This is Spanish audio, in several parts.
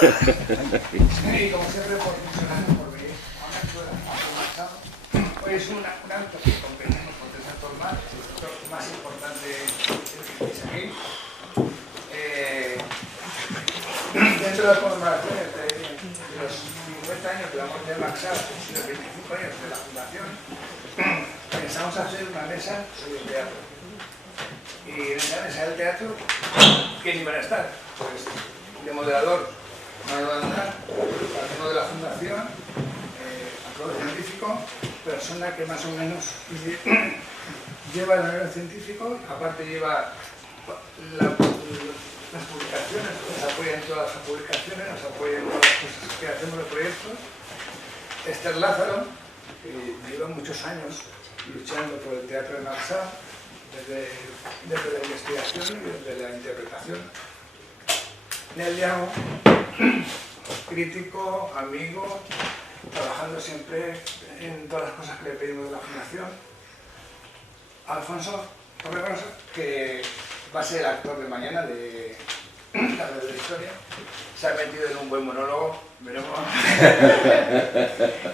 Y como siempre, por funcionando por venir a una escuela marchado, hoy es un acto que competimos por tres actos más, el actor más importante es aquí. Dentro de las conmemoraciones de los 50 años de la muerte de Max Out y los 25 años de la fundación, pensamos hacer una mesa sobre el teatro. Y en esa mesa del teatro, ¿quién iba a estar? Pues de moderador, Manuel Andar, patrono de la fundación, actor científico, persona que más o menos lleva el nivel científico, aparte lleva las publicaciones, nos apoya en todas las publicaciones, nos apoya en todas las cosas que hacemos de proyectos. Esther Lázaro, que lleva muchos años luchando por el teatro de Max Out, desde la investigación y desde la interpretación. Nel Llamo, crítico, amigo, trabajando siempre en todas las cosas que le pedimos de la fundación. Alfonso Torregrosa, que va a ser el actor de mañana de la red de la historia, se ha metido en un buen monólogo, veremos.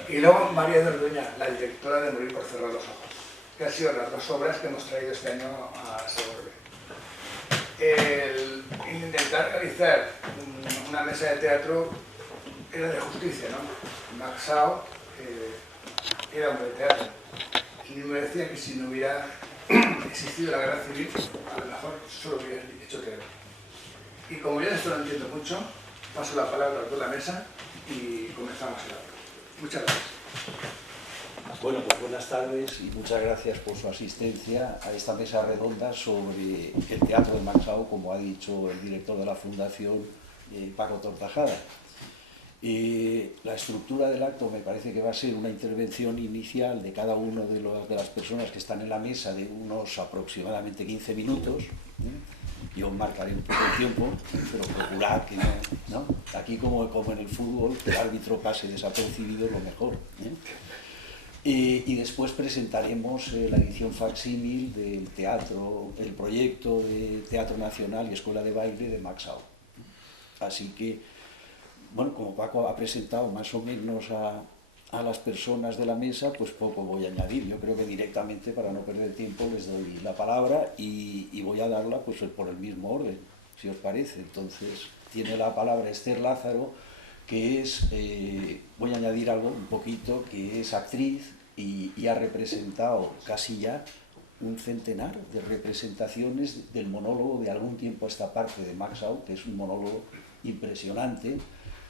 Y luego María de Orduña, la directora de Morir por cerrar los ojos, que han sido las dos obras que hemos traído este año a Segorbe. El intentar realizar una mesa de teatro era de justicia, ¿no? Max Out era hombre de teatro y me decía que si no hubiera existido la guerra civil, a lo mejor solo hubiera hecho teatro. Y como yo de esto lo entiendo mucho, paso la palabra a toda la mesa y comenzamos el acto. Muchas gracias. Bueno, pues buenas tardes y muchas gracias por su asistencia a esta mesa redonda sobre el teatro de Max Out, como ha dicho el director de la Fundación, Paco Tortajada. La estructura del acto me parece que va a ser una intervención inicial de cada uno de las personas que están en la mesa de unos aproximadamente 15 minutos. Yo marcaré un poco el tiempo, pero procurar que no. Aquí como en el fútbol, que el árbitro pase desapercibido lo mejor. Y después presentaremos la edición facsímil del teatro, el proyecto de Teatro Nacional y Escuela de Baile de Max Out. Así que, bueno, como Paco ha presentado más o menos a las personas de la mesa, pues poco voy a añadir. Yo creo que directamente, para no perder tiempo, les doy la palabra y voy a darla pues por el mismo orden, si os parece. Entonces, tiene la palabra Esther Lázaro, que es, voy a añadir algo un poquito, que es actriz y ha representado casi ya un centenar de representaciones del monólogo de algún tiempo a esta parte de Max Out, que es un monólogo impresionante.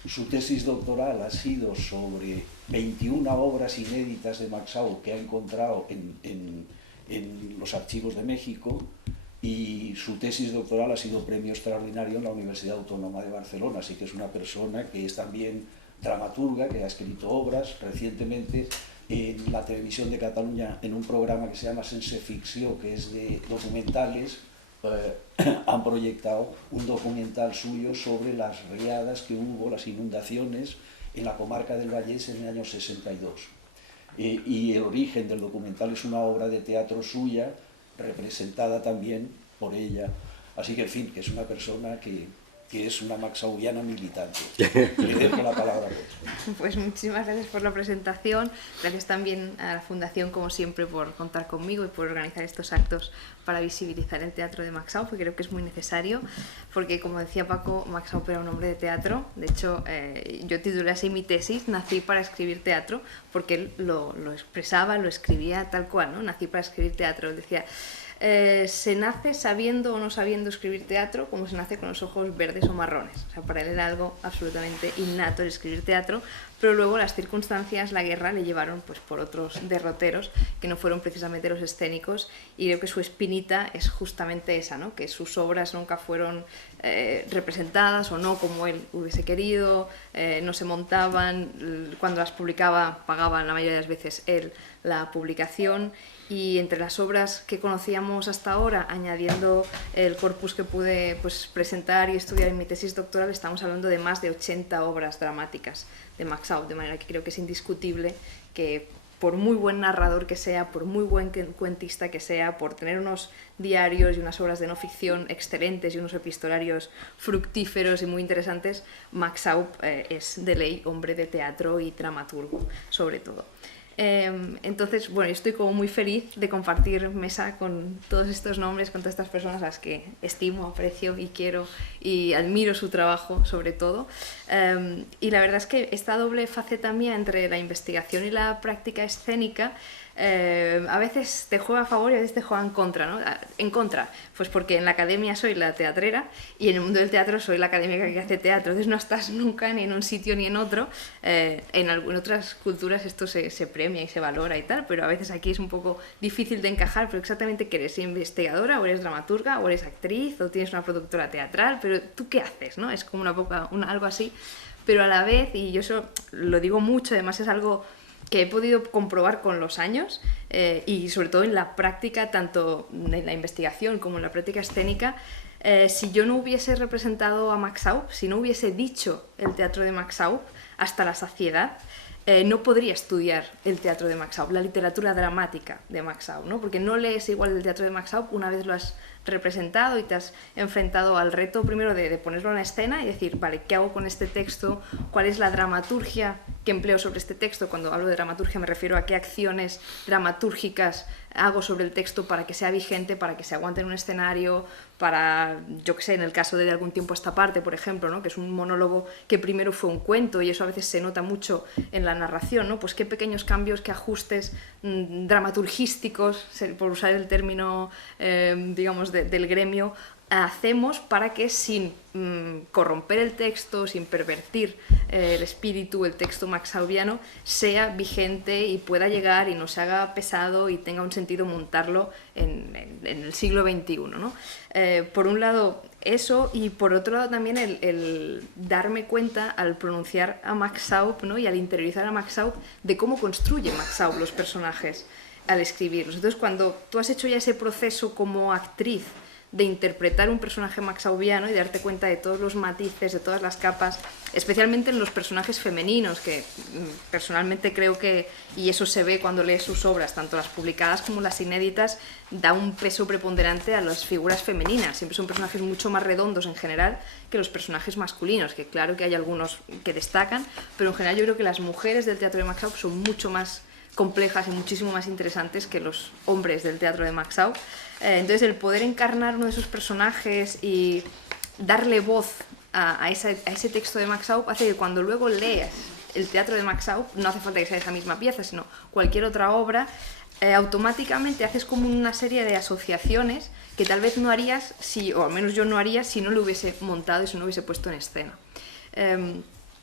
Su tesis doctoral ha sido sobre 21 obras inéditas de Max Out que ha encontrado en los archivos de México, y su tesis doctoral ha sido premio extraordinario en la Universidad Autónoma de Barcelona, así que es una persona que es también dramaturga, que ha escrito obras. Recientemente en la televisión de Cataluña, en un programa que se llama Sense Ficció, que es de documentales, han proyectado un documental suyo sobre las riadas que hubo, las inundaciones en la comarca del Vallès en el año 62. Y el origen del documental es una obra de teatro suya, representada también por ella. Así que, en fin, que es una persona que es una maxaudiana militante. Le dejo la palabra. Pues muchísimas gracias por la presentación. Gracias también a la Fundación, como siempre, por contar conmigo y por organizar estos actos para visibilizar el teatro de Max Out, porque creo que es muy necesario, porque, como decía Paco, Max Out era un hombre de teatro. De hecho, yo titulé así mi tesis, Nací para escribir teatro, porque él lo expresaba, lo escribía tal cual, ¿no? Nací para escribir teatro. Él decía, se nace sabiendo o no sabiendo escribir teatro, como se nace con los ojos verdes o marrones. O sea, para él era algo absolutamente innato el escribir teatro, pero luego las circunstancias, la guerra, le llevaron pues por otros derroteros que no fueron precisamente los escénicos, y creo que su espinita es justamente esa, ¿no? Que sus obras nunca fueron representadas o no como él hubiese querido, no se montaban, cuando las publicaba pagaban la mayoría de las veces él la publicación. Y entre las obras que conocíamos hasta ahora, añadiendo el corpus que pude pues, presentar y estudiar en mi tesis doctoral, estamos hablando de más de 80 obras dramáticas de Max Out, de manera que creo que es indiscutible que por muy buen narrador que sea, por muy buen cuentista que sea, por tener unos diarios y unas obras de no ficción excelentes y unos epistolarios fructíferos y muy interesantes, Max Aub es de ley hombre de teatro y dramaturgo, sobre todo. Entonces, bueno, estoy como muy feliz de compartir mesa con todos estos nombres, con todas estas personas a las que estimo, aprecio y quiero y admiro su trabajo, sobre todo. Y la verdad es que esta doble faceta mía entre la investigación y la práctica escénica a veces te juega a favor y a veces te juega en contra, ¿no? En contra, pues porque en la academia soy la teatrera y en el mundo del teatro soy la académica que hace teatro, entonces no estás nunca ni en un sitio ni en otro. En otras culturas esto se premia y se valora y tal, pero a veces aquí es un poco difícil de encajar, pero exactamente ¿qué eres? ¿Investigadora o eres dramaturga o eres actriz o tienes una productora teatral? Pero ¿tú qué haces? ¿No? Es como algo así, pero a la vez, y yo eso lo digo mucho, además es algo que he podido comprobar con los años y sobre todo en la práctica, tanto en la investigación como en la práctica escénica, si yo no hubiese representado a Max Aub, si no hubiese dicho el teatro de Max Aub hasta la saciedad, no podría estudiar el teatro de Max Aub, la literatura dramática de Max Aub, ¿no? Porque no lees igual el teatro de Max Aub una vez lo has representado y te has enfrentado al reto primero de ponerlo en la escena y decir, vale, ¿qué hago con este texto? ¿Cuál es la dramaturgia que empleo sobre este texto? Cuando hablo de dramaturgia me refiero a qué acciones dramatúrgicas hago sobre el texto para que sea vigente, para que se aguante en un escenario, para, yo qué sé, en el caso de algún tiempo a esta parte, por ejemplo, ¿no? Que es un monólogo que primero fue un cuento y eso a veces se nota mucho en la narración, ¿no? Pues qué pequeños cambios, qué ajustes dramaturgísticos, por usar el término, digamos, del gremio, hacemos para que sin corromper el texto, sin pervertir el espíritu, el texto maxaubiano, sea vigente y pueda llegar y no se haga pesado y tenga un sentido montarlo en el siglo XXI, ¿no? Por un lado eso, y por otro lado también el darme cuenta al pronunciar a Max Aub, ¿no? Y al interiorizar a Max Aub de cómo construye Max Aub los personajes al escribirlos. Entonces, cuando tú has hecho ya ese proceso como actriz de interpretar un personaje maxaubiano y de darte cuenta de todos los matices, de todas las capas, especialmente en los personajes femeninos, que personalmente creo que, y eso se ve cuando lees sus obras, tanto las publicadas como las inéditas, da un peso preponderante a las figuras femeninas. Siempre son personajes mucho más redondos en general que los personajes masculinos, que claro que hay algunos que destacan, pero en general yo creo que las mujeres del teatro de Max Aub son mucho más complejas y muchísimo más interesantes que los hombres del teatro de Max Aub. Entonces el poder encarnar uno de esos personajes y darle voz a ese texto de Max Aub hace que cuando luego leas el teatro de Max Aub, no hace falta que sea esa misma pieza, sino cualquier otra obra, automáticamente haces como una serie de asociaciones que tal vez no harías, o al menos yo no haría, si no lo hubiese montado y si no lo hubiese puesto en escena.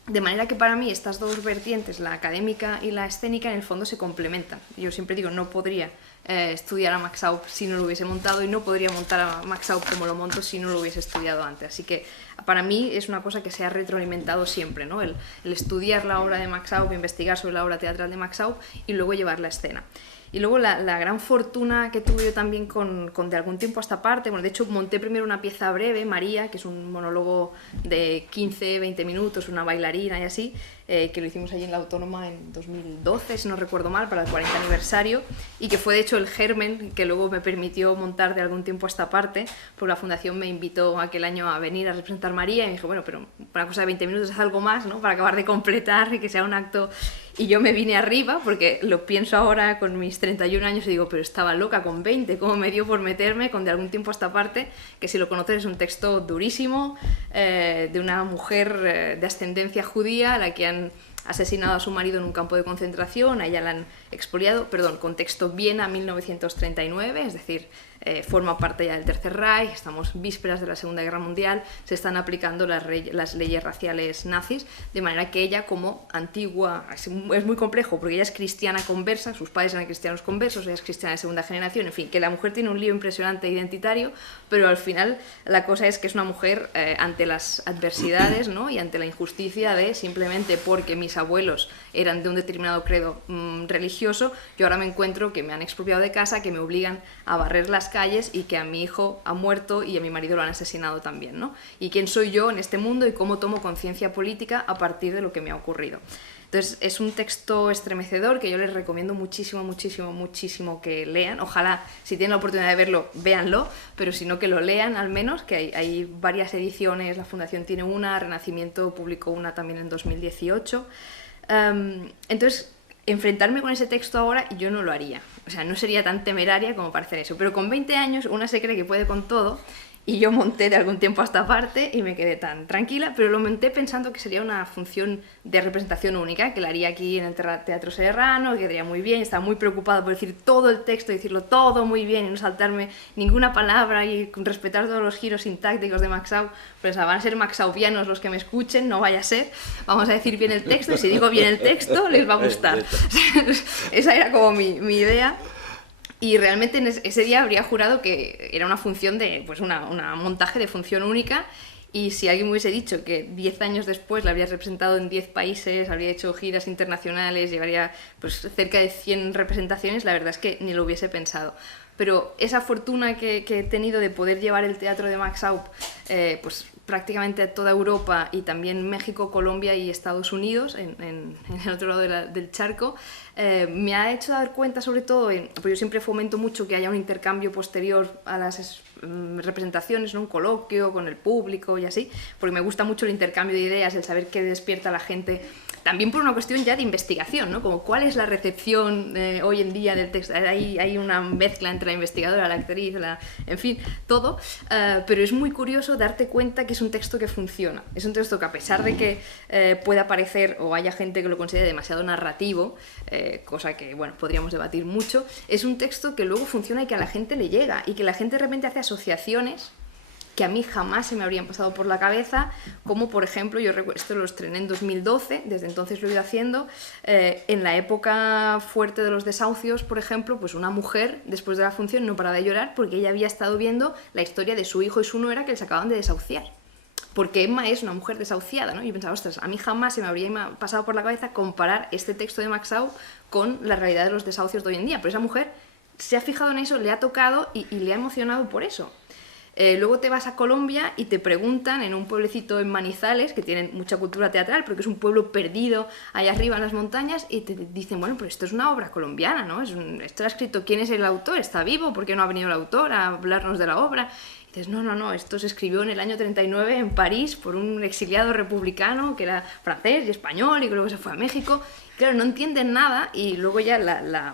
De manera que para mí estas dos vertientes, la académica y la escénica, en el fondo se complementan. Yo siempre digo, no podría estudiar a Max Aub si no lo hubiese montado y no podría montar a Max Aub como lo monto si no lo hubiese estudiado antes. Así que para mí es una cosa que se ha retroalimentado siempre, ¿no? El estudiar la obra de Max Aub, investigar sobre la obra teatral de Max Aub y luego llevarla a escena. Y luego la gran fortuna que tuve yo también con de algún tiempo a esta parte, bueno, de hecho monté primero una pieza breve, María, que es un monólogo de 15-20 minutos, una bailarina y así, que lo hicimos allí en la Autónoma en 2012, si no recuerdo mal, para el 40 aniversario, y que fue de hecho el germen que luego me permitió montar de algún tiempo a esta parte, porque la Fundación me invitó aquel año a venir a representar María, y me dije, bueno, pero una cosa de 20 minutos es algo más, ¿no? Para acabar de completar y que sea un acto. Y yo me vine arriba, porque lo pienso ahora con mis 31 años y digo, pero estaba loca con 20, ¿cómo me dio por meterme con de algún tiempo a esta parte? Que si lo conoces es un texto durísimo, de una mujer de ascendencia judía a la que han asesinado a su marido en un campo de concentración, a ella la han expoliado, contexto Viena 1939, es decir, forma parte ya del Tercer Reich, estamos vísperas de la Segunda Guerra Mundial, se están aplicando las leyes raciales nazis, de manera que ella, como antigua, es muy complejo porque ella es cristiana conversa, sus padres eran cristianos conversos, ella es cristiana de segunda generación, en fin, que la mujer tiene un lío impresionante identitario, pero al final la cosa es que es una mujer ante las adversidades, ¿no? Y ante la injusticia de simplemente porque mis abuelos eran de un determinado credo religioso, yo ahora me encuentro que me han expropiado de casa, que me obligan a barrer las calles y que a mi hijo ha muerto y a mi marido lo han asesinado también, ¿no? Y quién soy yo en este mundo y cómo tomo conciencia política a partir de lo que me ha ocurrido. Entonces es un texto estremecedor que yo les recomiendo muchísimo, muchísimo, muchísimo que lean. Ojalá, si tienen la oportunidad de verlo, véanlo, pero si no, que lo lean al menos, que hay varias ediciones, la Fundación tiene una, Renacimiento publicó una también en 2018. Entonces, enfrentarme con ese texto ahora yo no lo haría. O sea, no sería tan temeraria como para hacer eso. Pero con 20 años una se cree que puede con todo. Y yo monté de algún tiempo a esta parte y me quedé tan tranquila, pero lo monté pensando que sería una función de representación única, que la haría aquí en el Teatro Serrano, que quedaría muy bien, estaba muy preocupada por decir todo el texto, decirlo todo muy bien y no saltarme ninguna palabra y respetar todos los giros sintácticos de Maxau. Pues van a ser maxauvianos los que me escuchen, no vaya a ser, vamos a decir bien el texto y si digo bien el texto les va a gustar. Esa era como mi idea. Y realmente en ese día habría jurado que era una función de, pues una montaje de función única, y si alguien me hubiese dicho que 10 años después la habría representado en 10 países, habría hecho giras internacionales, llevaría pues cerca de 100 representaciones, la verdad es que ni lo hubiese pensado. Pero esa fortuna que he tenido de poder llevar el teatro de Maxau pues prácticamente a toda Europa y también México, Colombia y Estados Unidos, en el otro lado del charco, me ha hecho dar cuenta sobre todo, porque yo siempre fomento mucho que haya un intercambio posterior a las representaciones, ¿no? Un coloquio con el público y así, porque me gusta mucho el intercambio de ideas, el saber qué despierta a la gente, también por una cuestión ya de investigación, ¿no? Como cuál es la recepción hoy en día del texto. Hay una mezcla entre la investigadora, la actriz, en fin, todo, pero es muy curioso darte cuenta que es un texto que funciona. Es un texto que a pesar de que pueda parecer o haya gente que lo considere demasiado narrativo, cosa que, bueno, podríamos debatir mucho, es un texto que luego funciona y que a la gente le llega y que la gente de repente hace asociaciones que a mí jamás se me habrían pasado por la cabeza, como por ejemplo, yo recuerdo, esto lo estrené en 2012, desde entonces lo he ido haciendo, en la época fuerte de los desahucios, por ejemplo, pues una mujer después de la función no paraba de llorar porque ella había estado viendo la historia de su hijo y su nuera que les acaban de desahuciar. Porque Emma es una mujer desahuciada, ¿no? Y yo pensaba, ostras, a mí jamás se me habría pasado por la cabeza comparar este texto de Maxau con la realidad de los desahucios de hoy en día, pero esa mujer se ha fijado en eso, le ha tocado y le ha emocionado por eso. Luego te vas a Colombia y te preguntan en un pueblecito en Manizales, que tienen mucha cultura teatral, porque es un pueblo perdido allá arriba en las montañas, y te dicen, bueno, pero esto es una obra colombiana, ¿no? Esto lo ha escrito, ¿quién es el autor? ¿Está vivo? ¿Por qué no ha venido el autor a hablarnos de la obra? Y dices, no, esto se escribió en el año 39 en París por un exiliado republicano que era francés y español y que luego se fue a México. Claro, no entienden nada y luego ya la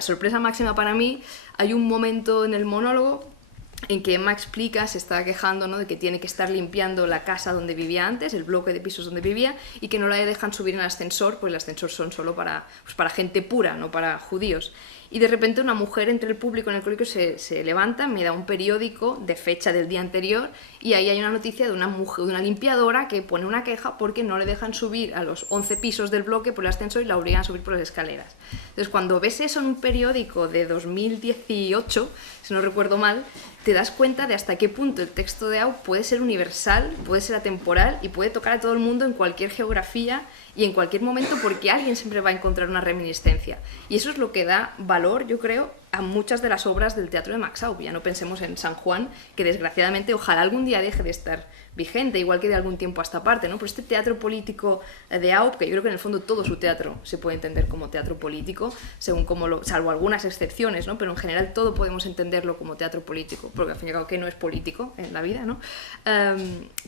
sorpresa máxima para mí, hay un momento en el monólogo en que Emma explica, se está quejando, ¿no?, de que tiene que estar limpiando la casa donde vivía antes, el bloque de pisos donde vivía, y que no la dejan subir en el ascensor, pues el ascensor son solo para gente pura, no para judíos. Y de repente una mujer entre el público en el colegio se levanta, me da un periódico de fecha del día anterior y ahí hay una noticia de una mujer, de una limpiadora que pone una queja porque no le dejan subir a los 11 pisos del bloque por el ascensor y la obligan a subir por las escaleras. Entonces cuando ves eso en un periódico de 2018, si no recuerdo mal, te das cuenta de hasta qué punto el texto de Au puede ser universal, puede ser atemporal y puede tocar a todo el mundo en cualquier geografía y en cualquier momento porque alguien siempre va a encontrar una reminiscencia. Y eso es lo que da valor, yo creo, a muchas de las obras del teatro de Maxau. Ya no pensemos en San Juan, que desgraciadamente ojalá algún día deje de estar vigente, igual que de algún tiempo a esta parte, ¿no? Pero este teatro político de Au, que yo creo que en el fondo todo su teatro se puede entender como teatro político, según como salvo algunas excepciones, ¿no? Pero en general todo podemos entenderlo como teatro político, porque al fin y al cabo que no es político en la vida, ¿no?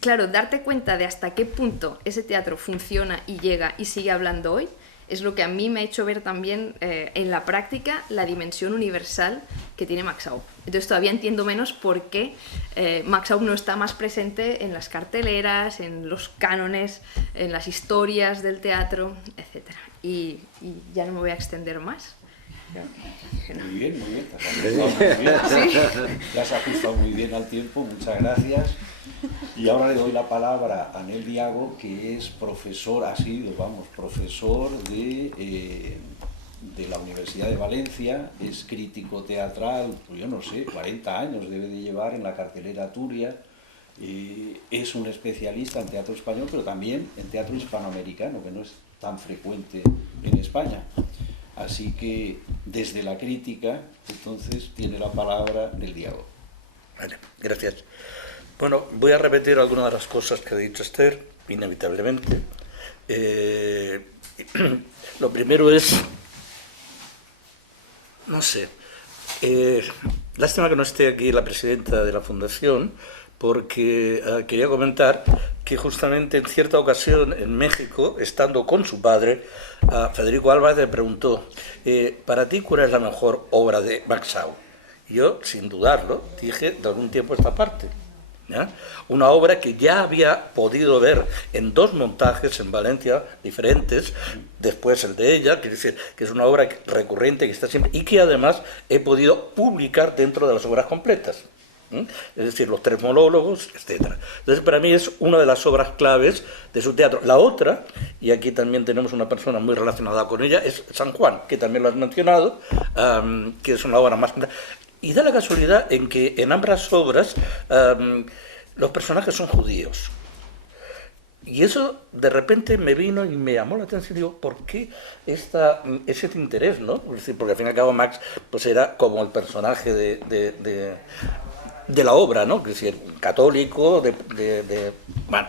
Claro, darte cuenta de hasta qué punto ese teatro funciona y llega y sigue hablando hoy, es lo que a mí me ha hecho ver también en la práctica la dimensión universal que tiene Maxau. Entonces todavía entiendo menos por qué Maxau no está más presente en las carteleras, en los cánones, en las historias del teatro, etc. Y ya no me voy a extender más. Muy bien, te has ajustado muy bien al tiempo, muchas gracias. Y ahora le doy la palabra a Nel Diago, que es profesor, profesor de la Universidad de Valencia, es crítico teatral, pues yo no sé, 40 años debe de llevar en la cartelera Turia, es un especialista en teatro español, pero también en teatro hispanoamericano, que no es tan frecuente en España. Así que desde la crítica, entonces, tiene la palabra del Diego. Vale, gracias. Bueno, voy a repetir algunas de las cosas que ha dicho Esther, inevitablemente. Lo primero es, no sé, lástima que no esté aquí la presidenta de la Fundación, porque quería comentar que justamente en cierta ocasión en México, estando con su padre, Federico Álvarez le preguntó, ¿para ti cuál es la mejor obra de Maxau? Yo, sin dudarlo, dije de algún tiempo esta parte, ¿ya? Una obra que ya había podido ver en 2 montajes en Valencia diferentes, después el de ella, quiere decir que es una obra recurrente que está siempre, y que además he podido publicar dentro de las obras completas. Es decir, los 3 monólogos, etc. Entonces, para mí es una de las obras claves de su teatro. La otra, y aquí también tenemos una persona muy relacionada con ella, es San Juan, que también lo has mencionado, que es una obra más... Y da la casualidad en que en ambas obras los personajes son judíos. Y eso de repente me vino y me llamó la atención. Digo, ¿por qué ese interés, no? Es decir, porque al fin y al cabo Max pues era como el personaje de la obra, ¿no? Es decir, católico, bueno.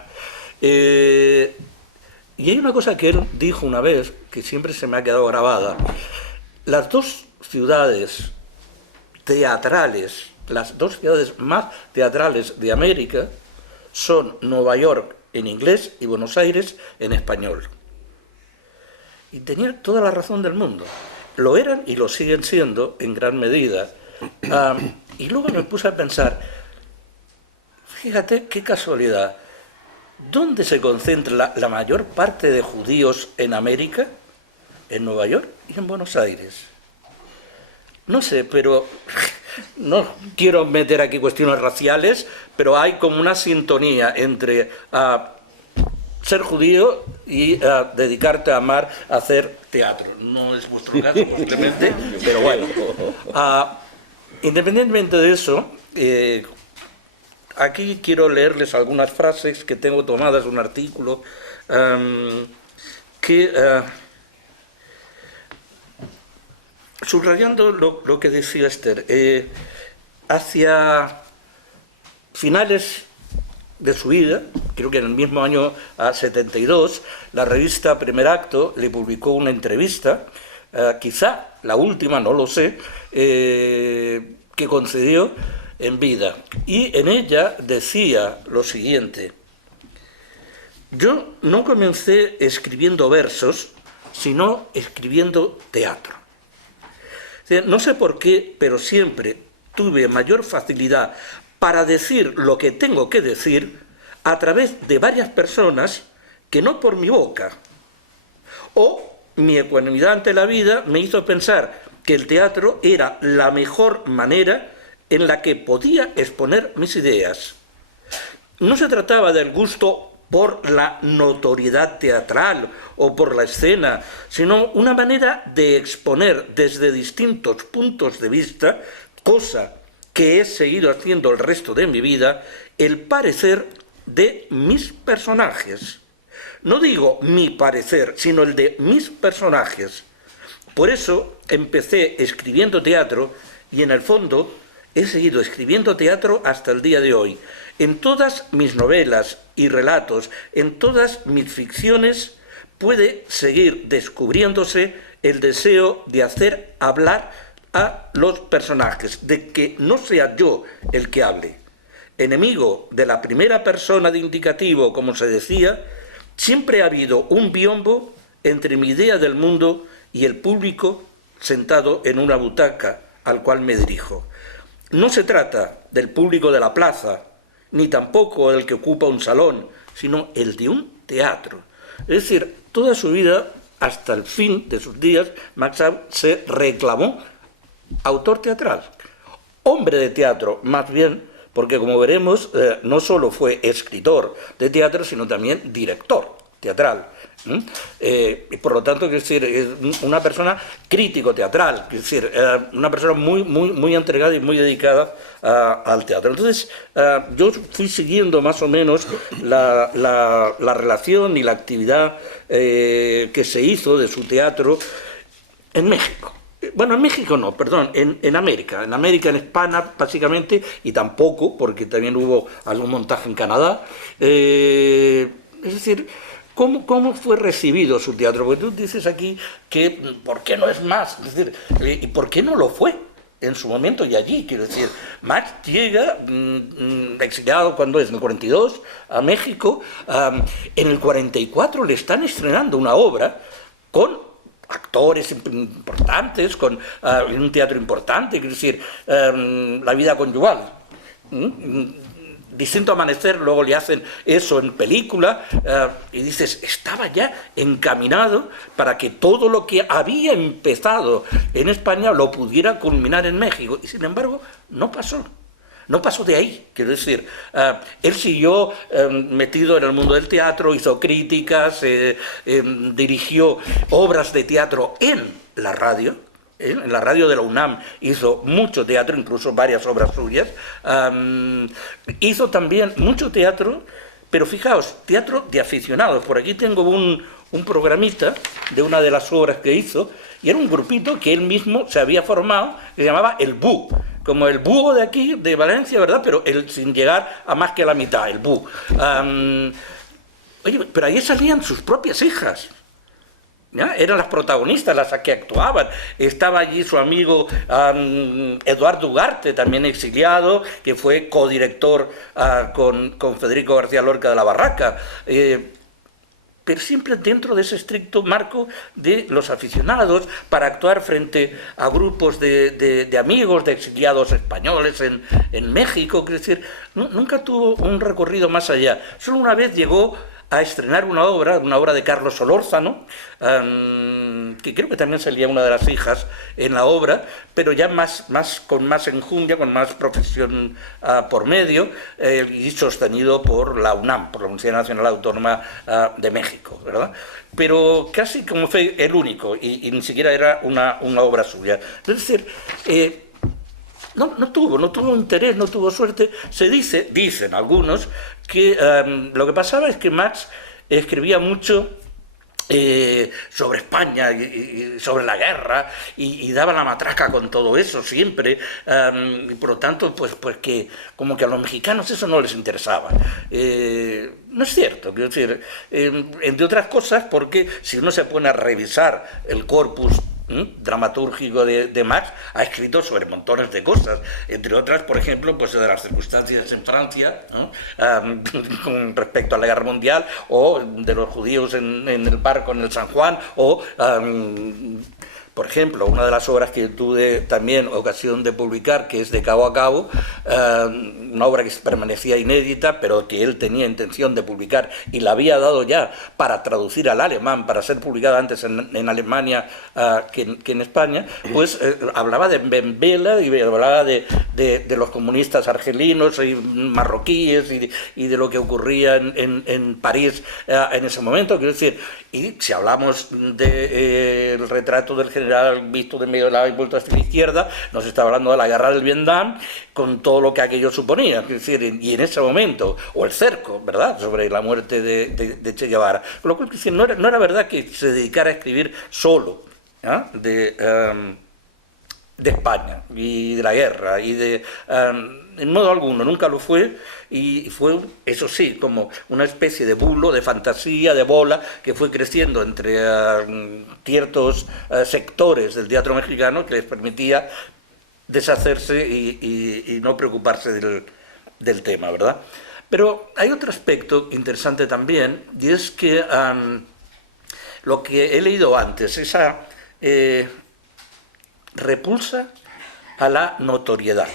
Y hay una cosa que él dijo una vez, que siempre se me ha quedado grabada. Las 2 ciudades teatrales, las 2 ciudades más teatrales de América son Nueva York en inglés y Buenos Aires en español. Y tenía toda la razón del mundo. Lo eran y lo siguen siendo en gran medida. Y luego me puse a pensar, fíjate qué casualidad, ¿dónde se concentra la mayor parte de judíos en América? En Nueva York y en Buenos Aires. No sé, pero no quiero meter aquí cuestiones raciales, pero hay como una sintonía entre ser judío y dedicarte a amar a hacer teatro. No es vuestro caso, posiblemente, pero bueno. Independientemente de eso, aquí quiero leerles algunas frases que tengo tomadas de un artículo subrayando lo que decía Esther, hacia finales de su vida, creo que en el mismo año 72, la revista Primer Acto le publicó una entrevista, quizá la última, no lo sé, que concedió en vida. Y en ella decía lo siguiente: yo no comencé escribiendo versos, sino escribiendo teatro. No sé por qué, pero siempre tuve mayor facilidad para decir lo que tengo que decir a través de varias personas que no por mi boca. O mi ecuanimidad ante la vida me hizo pensar que el teatro era la mejor manera en la que podía exponer mis ideas. No se trataba del gusto por la notoriedad teatral o por la escena, sino una manera de exponer desde distintos puntos de vista, cosa que he seguido haciendo el resto de mi vida, el parecer de mis personajes. No digo mi parecer, sino el de mis personajes. Por eso empecé escribiendo teatro y en el fondo he seguido escribiendo teatro hasta el día de hoy. En todas mis novelas y relatos, en todas mis ficciones, puede seguir descubriéndose el deseo de hacer hablar a los personajes, de que no sea yo el que hable. Enemigo de la primera persona de indicativo, como se decía, siempre ha habido un biombo entre mi idea del mundo y el público sentado en una butaca al cual me dirijo. No se trata del público de la plaza, ni tampoco el que ocupa un salón, sino el de un teatro. Es decir, toda su vida, hasta el fin de sus días, Maxau se reclamó autor teatral, hombre de teatro, más bien, porque como veremos, no solo fue escritor de teatro, sino también director teatral. Y por lo tanto, es decir, es una persona crítico teatral, es decir, una persona muy entregada y muy dedicada al teatro. Entonces, yo fui siguiendo más o menos la relación y la actividad que se hizo de su teatro, en México. Bueno, en México no, perdón, en América, en España básicamente, y tampoco, porque también hubo algún montaje en Canadá. Es decir, ¿cómo fue recibido su teatro? Porque tú dices aquí que ¿por qué no es más? Es decir, ¿y por qué no lo fue en su momento y allí? Quiero decir, Max llega exiliado, ¿cuándo es? En el 42, a México. En el 44 le están estrenando una obra con actores importantes, con un teatro importante, quiero decir, La vida conyugal. Distinto Amanecer, luego le hacen eso en película, y dices, estaba ya encaminado para que todo lo que había empezado en España lo pudiera culminar en México, y sin embargo no pasó. No pasó de ahí, quiero decir, él siguió metido en el mundo del teatro, hizo críticas, dirigió obras de teatro en la radio de la UNAM hizo mucho teatro, incluso varias obras suyas, hizo también mucho teatro, pero fijaos, teatro de aficionados. Por aquí tengo un programita de una de las obras que hizo, y era un grupito que él mismo se había formado, que se llamaba El Bú, como el búho de aquí, de Valencia, ¿verdad? Pero él sin llegar a más que la mitad, el Bú. Oye, pero ahí salían sus propias hijas. ¿Ya? Eran las protagonistas las que actuaban. Estaba allí su amigo Eduardo Ugarte, también exiliado, que fue codirector con Federico García Lorca de La Barraca, pero siempre dentro de ese estricto marco de los aficionados, para actuar frente a grupos de amigos, de exiliados españoles en México. Es decir, nunca tuvo un recorrido más allá. Solo una vez llegó a estrenar una obra de Carlos Solórzano, que creo que también salía una de las hijas en la obra, pero ya con más enjundia, con más profesión por medio, y sostenido por la UNAM, por la Universidad Nacional Autónoma de México, ¿verdad? Pero casi como fue el único, y ni siquiera era una obra suya. Es decir, no tuvo interés, no tuvo suerte. Dicen algunos, que lo que pasaba es que Max escribía mucho sobre España y sobre la guerra, y daba la matraca con todo eso siempre, y por lo tanto pues que como que a los mexicanos eso no les interesaba. No es cierto, quiero decir, entre otras cosas, porque si uno se pone a revisar el corpus dramatúrgico de Max, ha escrito sobre montones de cosas, entre otras, por ejemplo, pues de las circunstancias en Francia, ¿no? Con respecto a la guerra mundial, o de los judíos en el barco en el San Juan, o por ejemplo, una de las obras que tuve también ocasión de publicar, que es De cabo a cabo, una obra que permanecía inédita, pero que él tenía intención de publicar y la había dado ya para traducir al alemán, para ser publicada antes en Alemania que en España, pues hablaba de Benbella y hablaba de los comunistas argelinos y marroquíes y de lo que ocurría en París en ese momento. Quiero decir, y si hablamos del retrato del general visto de medio de la vuelta hacia la izquierda, nos está hablando de la guerra del Vietnam, con todo lo que aquello suponía. Es decir, y en ese momento, o el cerco, ¿verdad?, sobre la muerte de Che Guevara. Con lo cual, no era verdad que se dedicara a escribir solo de España y de la guerra, y en modo alguno, nunca lo fue, y fue, eso sí, como una especie de bulo, de fantasía, de bola, que fue creciendo entre ciertos sectores del teatro mexicano, que les permitía deshacerse y no preocuparse del tema, ¿verdad? Pero hay otro aspecto interesante también, y es que lo que he leído antes, esa repulsa a la notoriedad,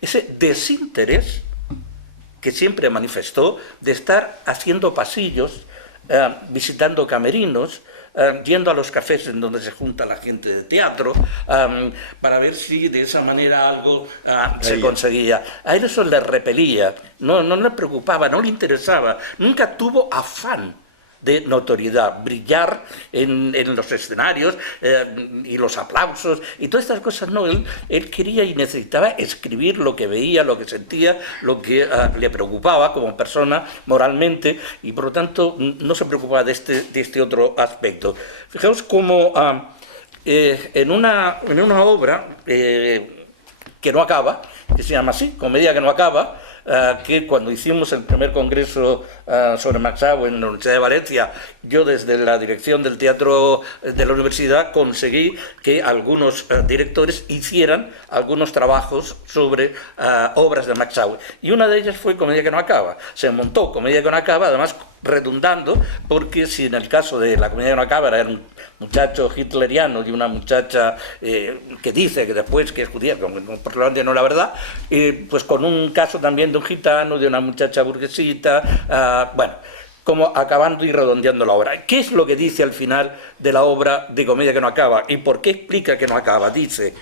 ese desinterés que siempre manifestó de estar haciendo pasillos, visitando camerinos, yendo a los cafés en donde se junta la gente de teatro, para ver si de esa manera algo se conseguía. A él eso le repelía, no le preocupaba, no le interesaba, nunca tuvo afán de notoriedad, brillar en los escenarios y los aplausos y todas estas cosas. No, él quería y necesitaba escribir lo que veía, lo que sentía, lo que le preocupaba como persona moralmente, y por lo tanto no se preocupaba de este otro aspecto. Fijaos cómo en una obra que no acaba, que se llama así, Comedia que no acaba, que cuando hicimos el primer congreso sobre Maxau en la Universidad de Valencia, yo desde la dirección del teatro de la universidad conseguí que algunos directores hicieran algunos trabajos sobre obras de Maxau. Y una de ellas fue Comedia que no acaba. Se montó Comedia que no acaba, además redundando, porque si en el caso de la Comedia que no acaba era un muchacho hitleriano y una muchacha que dice que después que es judía, como probablemente no la verdad, pues con un caso también de un gitano, de una muchacha burguesita, bueno, como acabando y redondeando la obra. ¿Qué es lo que dice al final de la obra de Comedia que no acaba? ¿Y por qué explica que no acaba? Dice,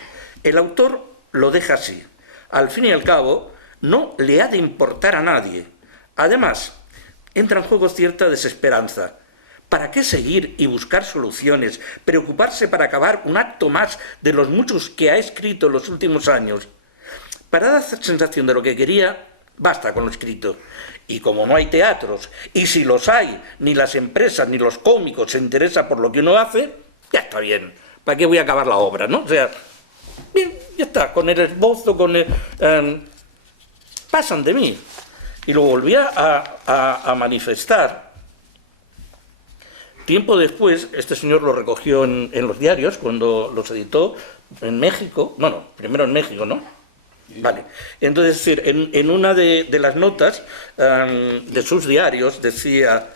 el autor lo deja así. Al fin y al cabo, no le ha de importar a nadie. Además, entra en juego cierta desesperanza. ¿Para qué seguir y buscar soluciones, preocuparse para acabar un acto más de los muchos que ha escrito en los últimos años? Para dar sensación de lo que quería, basta con lo escrito. Y como no hay teatros, y si los hay, ni las empresas ni los cómicos se interesan por lo que uno hace, ya está bien. ¿Para qué voy a acabar la obra, no? O sea, bien, ya está, con el esbozo, con el... pasan de mí. Y lo volvía a manifestar. Tiempo después, este señor lo recogió en los diarios, cuando los editó en México. No, primero en México, ¿no? Vale. Entonces, es decir, en una de las notas de sus diarios decía,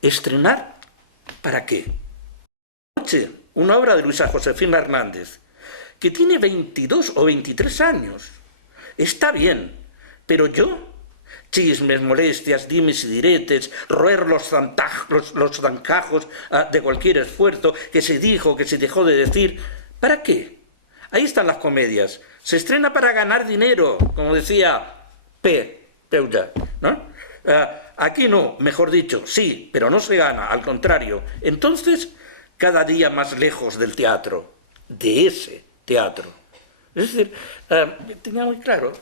¿estrenar para qué? Anoche, una obra de Luisa Josefina Hernández, que tiene 22 o 23 años. Está bien. Pero yo, chismes, molestias, dimes y diretes, roer los zancajos de cualquier esfuerzo que se dijo, que se dejó de decir, ¿para qué? Ahí están las comedias. Se estrena para ganar dinero, como decía Peugeot, ¿no? Aquí no, mejor dicho, sí, pero no se gana, al contrario. Entonces, cada día más lejos del teatro, de ese teatro. Es decir, tenía muy claro...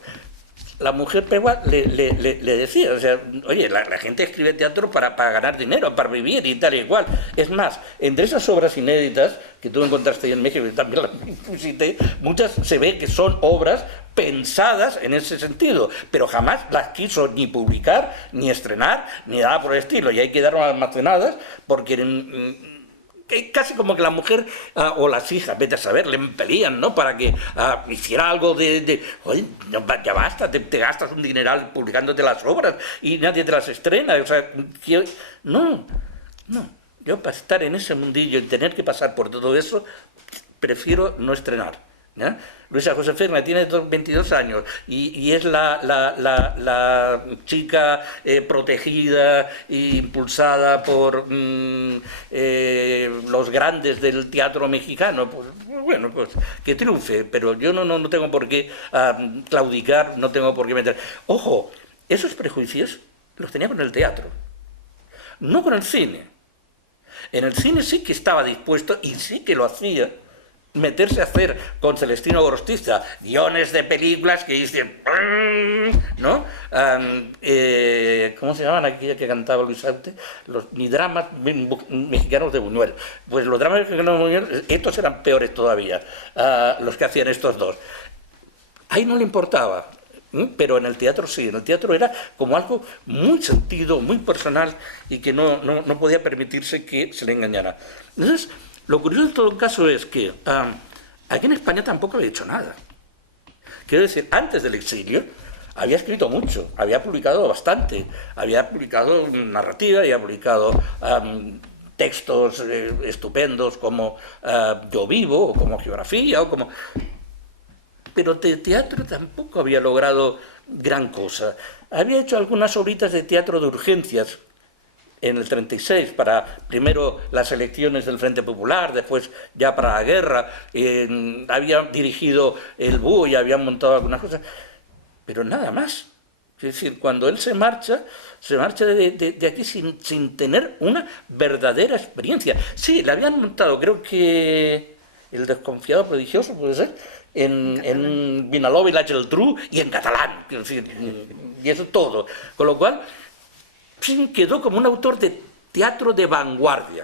La mujer pegua le decía, o sea, oye, la gente escribe teatro para ganar dinero, para vivir y tal y igual. Es más, entre esas obras inéditas que tú encontraste ahí en México y también las visité, muchas se ve que son obras pensadas en ese sentido, pero jamás las quiso ni publicar, ni estrenar, ni nada por el estilo, y ahí quedaron almacenadas porque... casi como que la mujer o las hijas, vete a saber, le impelían, ¿no? Para que hiciera algo de oye, ya basta, te gastas un dineral publicándote las obras y nadie te las estrena. O sea, no, yo para estar en ese mundillo y tener que pasar por todo eso, prefiero no estrenar. ¿Eh? Luisa Josefina tiene 22 años y es la chica protegida e impulsada por los grandes del teatro mexicano. Pues, bueno, pues que triunfe, pero yo no tengo por qué claudicar, no tengo por qué meter... Ojo, esos prejuicios los tenía con el teatro, no con el cine. En el cine sí que estaba dispuesto y sí que lo hacía, meterse a hacer con Celestino Gorostiza guiones de películas que dicen, ¿no? ¿Cómo se llamaban aquella que cantaba Luis Arte? Ni dramas mexicanos de Buñuel. Pues los dramas mexicanos de Buñuel, estos eran peores todavía, los que hacían estos dos. Ahí no le importaba, pero en el teatro sí. En el teatro era como algo muy sentido, muy personal y que no podía permitirse que se le engañara. Entonces, lo curioso de todo caso es que aquí en España tampoco había hecho nada. Quiero decir, antes del exilio había escrito mucho, había publicado bastante, había publicado narrativa, había publicado textos estupendos como Yo Vivo, o como Geografía, o como... Pero de teatro tampoco había logrado gran cosa. Había hecho algunas obritas de teatro de urgencias, en el 36, para primero las elecciones del Frente Popular, después ya para la guerra, había dirigido el Búho y habían montado algunas cosas, pero nada más. Es decir, cuando él se marcha de aquí sin tener una verdadera experiencia. Sí, le habían montado, creo que El desconfiado prodigioso, puede ser, en Vinalova y la Geltrú y en catalán, es decir, y eso todo. Con lo cual... quedó como un autor de teatro de vanguardia.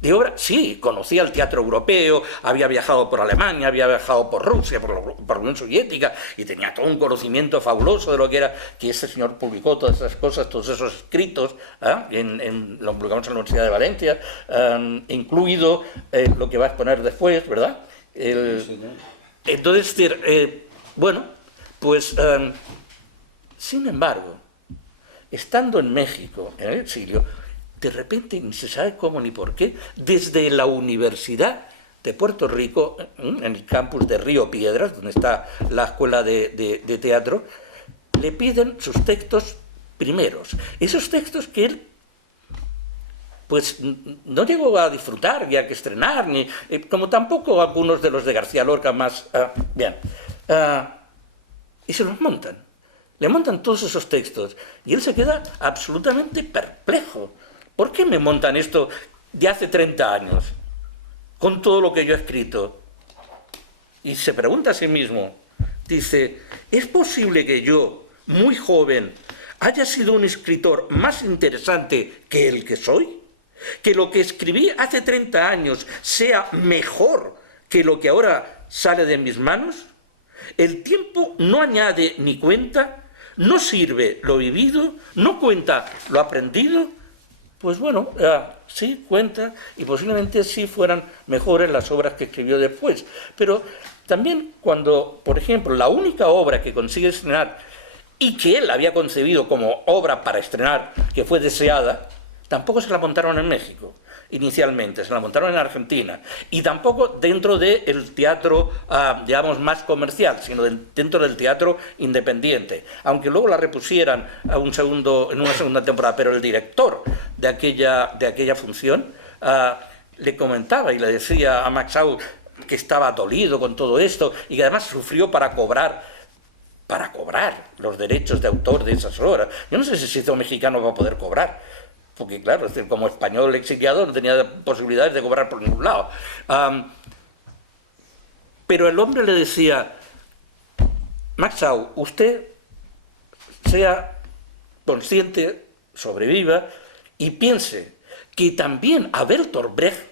de obra, sí, conocía el teatro europeo, había viajado por Alemania, había viajado por Rusia, por la Unión Soviética, y tenía todo un conocimiento fabuloso de lo que era, que este señor publicó todas esas cosas, todos esos escritos, lo publicamos en la Universidad de Valencia, incluido lo que va a exponer después, ¿verdad? Entonces, bueno, pues, sin embargo, estando en México, en el exilio, de repente, ni se sabe cómo ni por qué, desde la Universidad de Puerto Rico, en el campus de Río Piedras, donde está la escuela de teatro, le piden sus textos primeros. Esos textos que él, pues, no llegó a disfrutar y a estrenar, ni, como tampoco algunos de los de García Lorca más... bien. Y se los montan. Le montan todos esos textos. Y él se queda absolutamente perplejo. ¿Por qué me montan esto de hace 30 años? Con todo lo que yo he escrito. Y se pregunta a sí mismo, dice, ¿es posible que yo, muy joven, haya sido un escritor más interesante que el que soy? ¿Que lo que escribí hace 30 años sea mejor que lo que ahora sale de mis manos? El tiempo no añade ni cuenta, no sirve lo vivido, no cuenta lo aprendido. Pues bueno, sí cuenta, y posiblemente sí fueran mejores las obras que escribió después. Pero también cuando, por ejemplo, la única obra que consigue estrenar y que él había concebido como obra para estrenar, que fue Deseada, tampoco se la montaron en México inicialmente, se la montaron en Argentina, y tampoco dentro del teatro, digamos, más comercial, sino dentro del teatro independiente, aunque luego la repusieran en una segunda temporada. Pero el director de aquella función le comentaba y le decía a Maxau que estaba dolido con todo esto, y que además sufrió para cobrar los derechos de autor de esas obras. Yo no sé si se hizo mexicano va a poder cobrar, porque claro, es decir, como español exiliado no tenía posibilidades de cobrar por ningún lado. Pero el hombre le decía, Maxau, usted sea consciente, sobreviva, y piense que también a Bertolt Brecht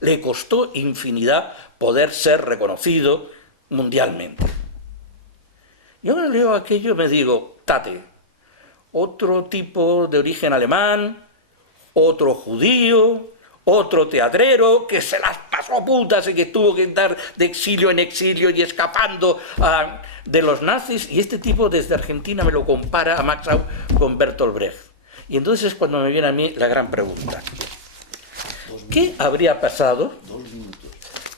le costó infinidad poder ser reconocido mundialmente. Yo me leo aquello y me digo, tate, otro tipo de origen alemán, otro judío, otro teatrero que se las pasó putas y que tuvo que andar de exilio en exilio y escapando de los nazis, y este tipo desde Argentina me lo compara a Maxau con Bertolt Brecht. Y entonces es cuando me viene a mí la gran pregunta. ¿Qué habría pasado? 2 minutos.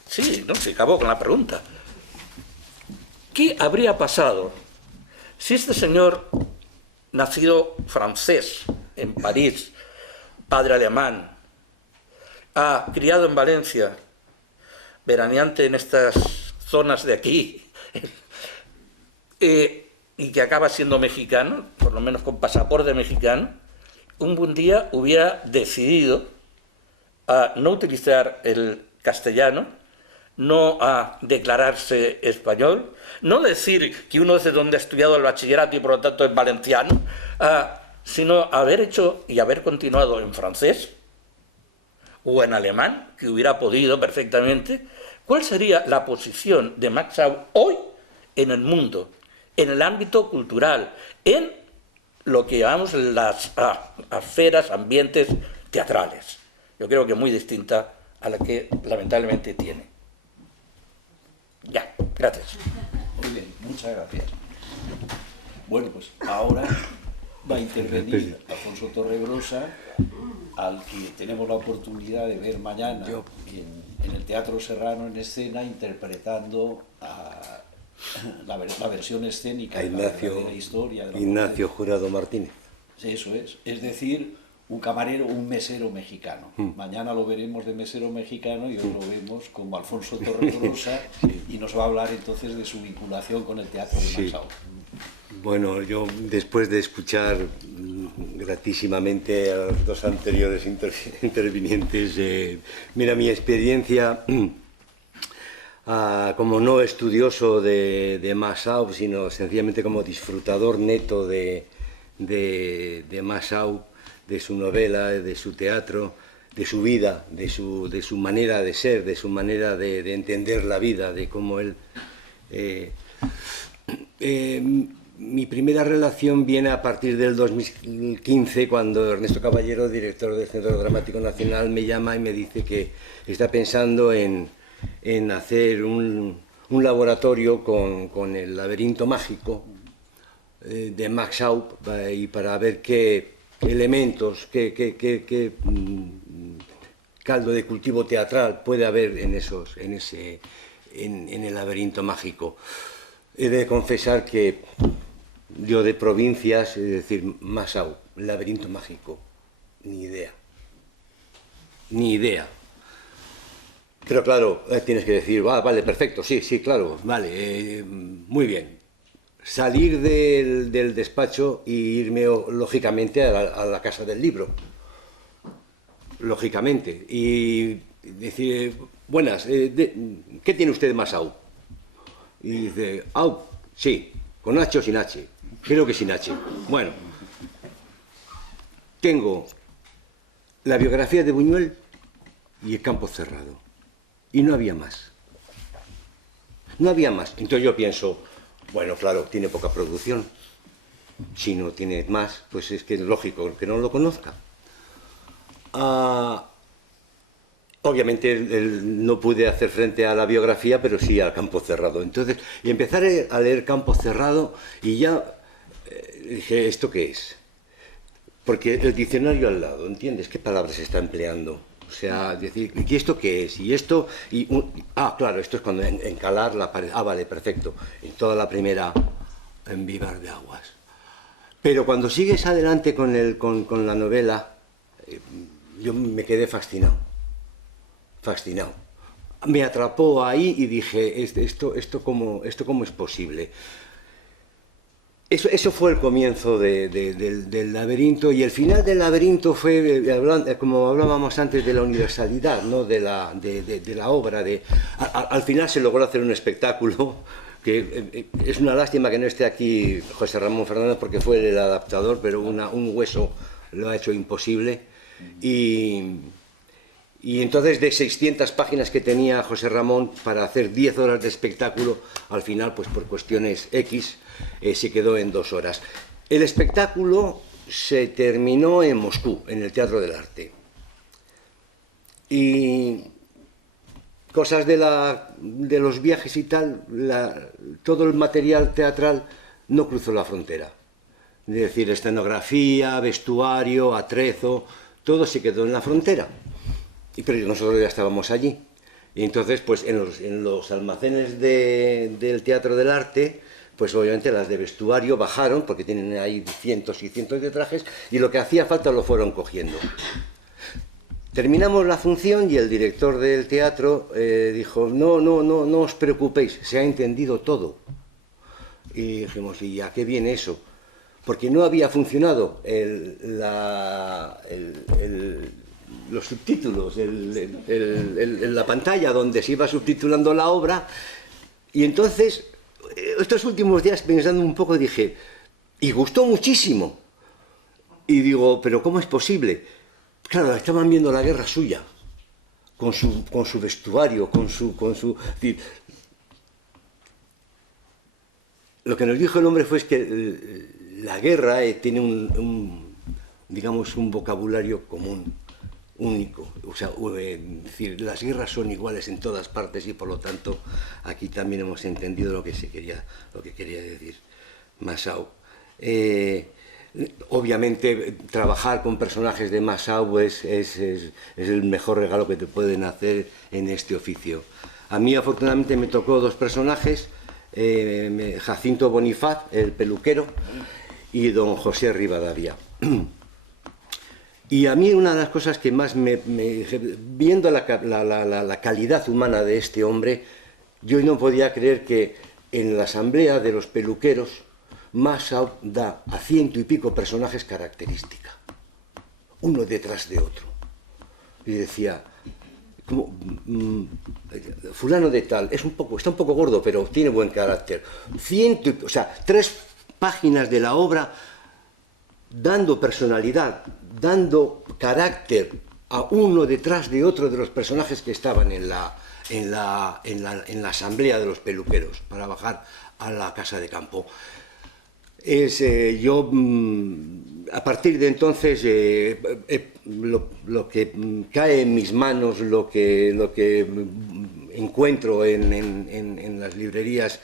Sí, no, se acabó con la pregunta. ¿Qué habría pasado si este señor, nacido francés en París, padre alemán, criado en Valencia, veraneante en estas zonas de aquí, y que acaba siendo mexicano, por lo menos con pasaporte mexicano, un buen día hubiera decidido no utilizar el castellano, no declararse español, no decir que uno es de donde ha estudiado el bachillerato y por lo tanto es valenciano, sino haber hecho y haber continuado en francés o en alemán, que hubiera podido perfectamente. ¿Cuál sería la posición de Maxau hoy en el mundo, en el ámbito cultural, en lo que llamamos las esferas, ambientes teatrales? Yo creo que muy distinta a la que lamentablemente tiene. Ya, gracias. Muy bien, muchas gracias. Bueno, pues ahora va a intervenir Alfonso Torrebrosa, al que tenemos la oportunidad de ver mañana en el Teatro Serrano en escena, interpretando la versión escénica de la historia. De Ignacio Jurado Martínez. Eso es. Es decir, un camarero, un mesero mexicano. Mañana lo veremos de mesero mexicano y hoy lo vemos como Alfonso Torrebrosa y nos va a hablar entonces de su vinculación con el teatro de Maxau. Bueno, yo después de escuchar gratísimamente a los 2 anteriores intervinientes, mira, mi experiencia como no estudioso de Maxau, sino sencillamente como disfrutador neto de Maxau, de su novela, de su teatro, su vida, de su manera de ser, de su manera de entender la vida, de cómo él... mi primera relación viene a partir del 2015, cuando Ernesto Caballero, director del Centro Dramático Nacional, me llama y me dice que está pensando en hacer un laboratorio con el laberinto mágico de Max Aub, y para ver qué elementos, qué caldo de cultivo teatral puede haber en el laberinto mágico. He de confesar que yo, de provincias, es decir, Max Aub, laberinto mágico, ni idea. Ni idea. Pero claro, tienes que decir, vale, perfecto, sí, claro, vale, muy bien. Salir del despacho e irme, lógicamente, a la casa del libro. Lógicamente. Y decir, buenas, ¿qué tiene usted de Max Aub? Y dice, Aub, sí, con H o sin H. Creo que sin H. Bueno, tengo la biografía de Buñuel y El campo cerrado. Y no había más. No había más. Entonces yo pienso, bueno, claro, tiene poca producción. Si no tiene más, pues es que es lógico que no lo conozca. Obviamente no pude hacer frente a la biografía, pero sí al campo cerrado. Entonces, y empezar a leer Campo Cerrado y ya dije, ¿esto qué es? Porque el diccionario al lado, ¿entiendes? ¿Qué palabras se está empleando? O sea, decir, ¿y esto qué es? Y esto... claro, esto es cuando encalar la pared. Vale, perfecto. En toda la primera, en Vivar de Aguas. Pero cuando sigues adelante con la novela, yo me quedé fascinado. Fascinado. Me atrapó ahí y dije, ¿esto cómo es posible? Eso fue el comienzo del laberinto, y el final del laberinto fue, como hablábamos antes, de la universalidad, ¿no? de la obra. Al final se logró hacer un espectáculo, que es una lástima que no esté aquí José Ramón Fernández, porque fue el adaptador, pero un hueso lo ha hecho imposible. Y entonces, de 600 páginas que tenía José Ramón para hacer 10 horas de espectáculo, al final, pues por cuestiones X, se quedó en 2 horas. El espectáculo se terminó en Moscú, en el Teatro del Arte. Y cosas de los viajes y tal, todo el material teatral no cruzó la frontera. Es decir, escenografía, vestuario, atrezo, todo se quedó en la frontera. Pero nosotros ya estábamos allí. Y entonces, pues en los almacenes del Teatro del Arte, pues obviamente las de vestuario bajaron, porque tienen ahí cientos y cientos de trajes, y lo que hacía falta lo fueron cogiendo. Terminamos la función y el director del teatro dijo, no os preocupéis, se ha entendido todo. Y dijimos, ¿y a qué viene eso? Porque no había funcionado los subtítulos, la pantalla donde se iba subtitulando la obra. Y entonces, estos últimos días, pensando un poco, dije, y gustó muchísimo. Y digo, ¿pero cómo es posible? Claro, estaban viendo la guerra suya, con su vestuario, con su... Lo que nos dijo el hombre fue que la guerra tiene digamos, un vocabulario común, único. O sea, es decir, las guerras son iguales en todas partes, y por lo tanto aquí también hemos entendido lo que quería decir Max Aub. Obviamente, trabajar con personajes de Max Aub es el mejor regalo que te pueden hacer en este oficio. A mí, afortunadamente, me tocó 2 personajes, Jacinto Bonifaz, el peluquero, y don José Rivadavia. Y a mí una de las cosas que más viendo la calidad humana de este hombre, yo no podía creer que en la asamblea de los peluqueros Max Aub da a 100 y pico personajes característica, uno detrás de otro. Y decía, fulano de tal, está un poco gordo, pero tiene buen carácter. 3 páginas de la obra dando personalidad, dando carácter a uno detrás de otro de los personajes que estaban en la asamblea de los peluqueros para bajar a la casa de campo. A partir de entonces, lo que cae en mis manos, lo que encuentro en las librerías,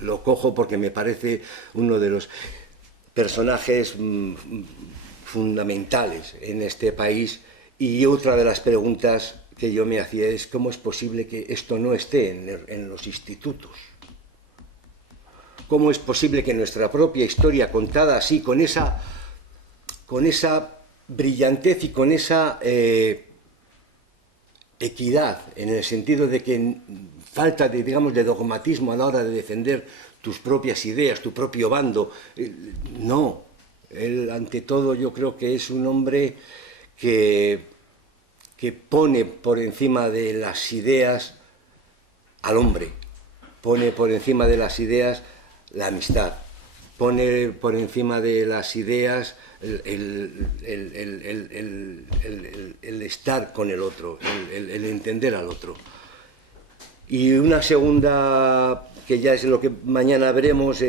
lo cojo porque me parece uno de los personajes fundamentales en este país. Y otra de las preguntas que yo me hacía es ¿cómo es posible que esto no esté en los institutos? ¿Cómo es posible que nuestra propia historia contada así, con esa brillantez y con esa equidad, en el sentido de que falta de dogmatismo a la hora de defender tus propias ideas, tu propio bando? No, él ante todo yo creo que es un hombre que pone por encima de las ideas al hombre, pone por encima de las ideas la amistad, pone por encima de las ideas el estar con el otro, el entender al otro. Y una segunda, que ya es lo que mañana veremos,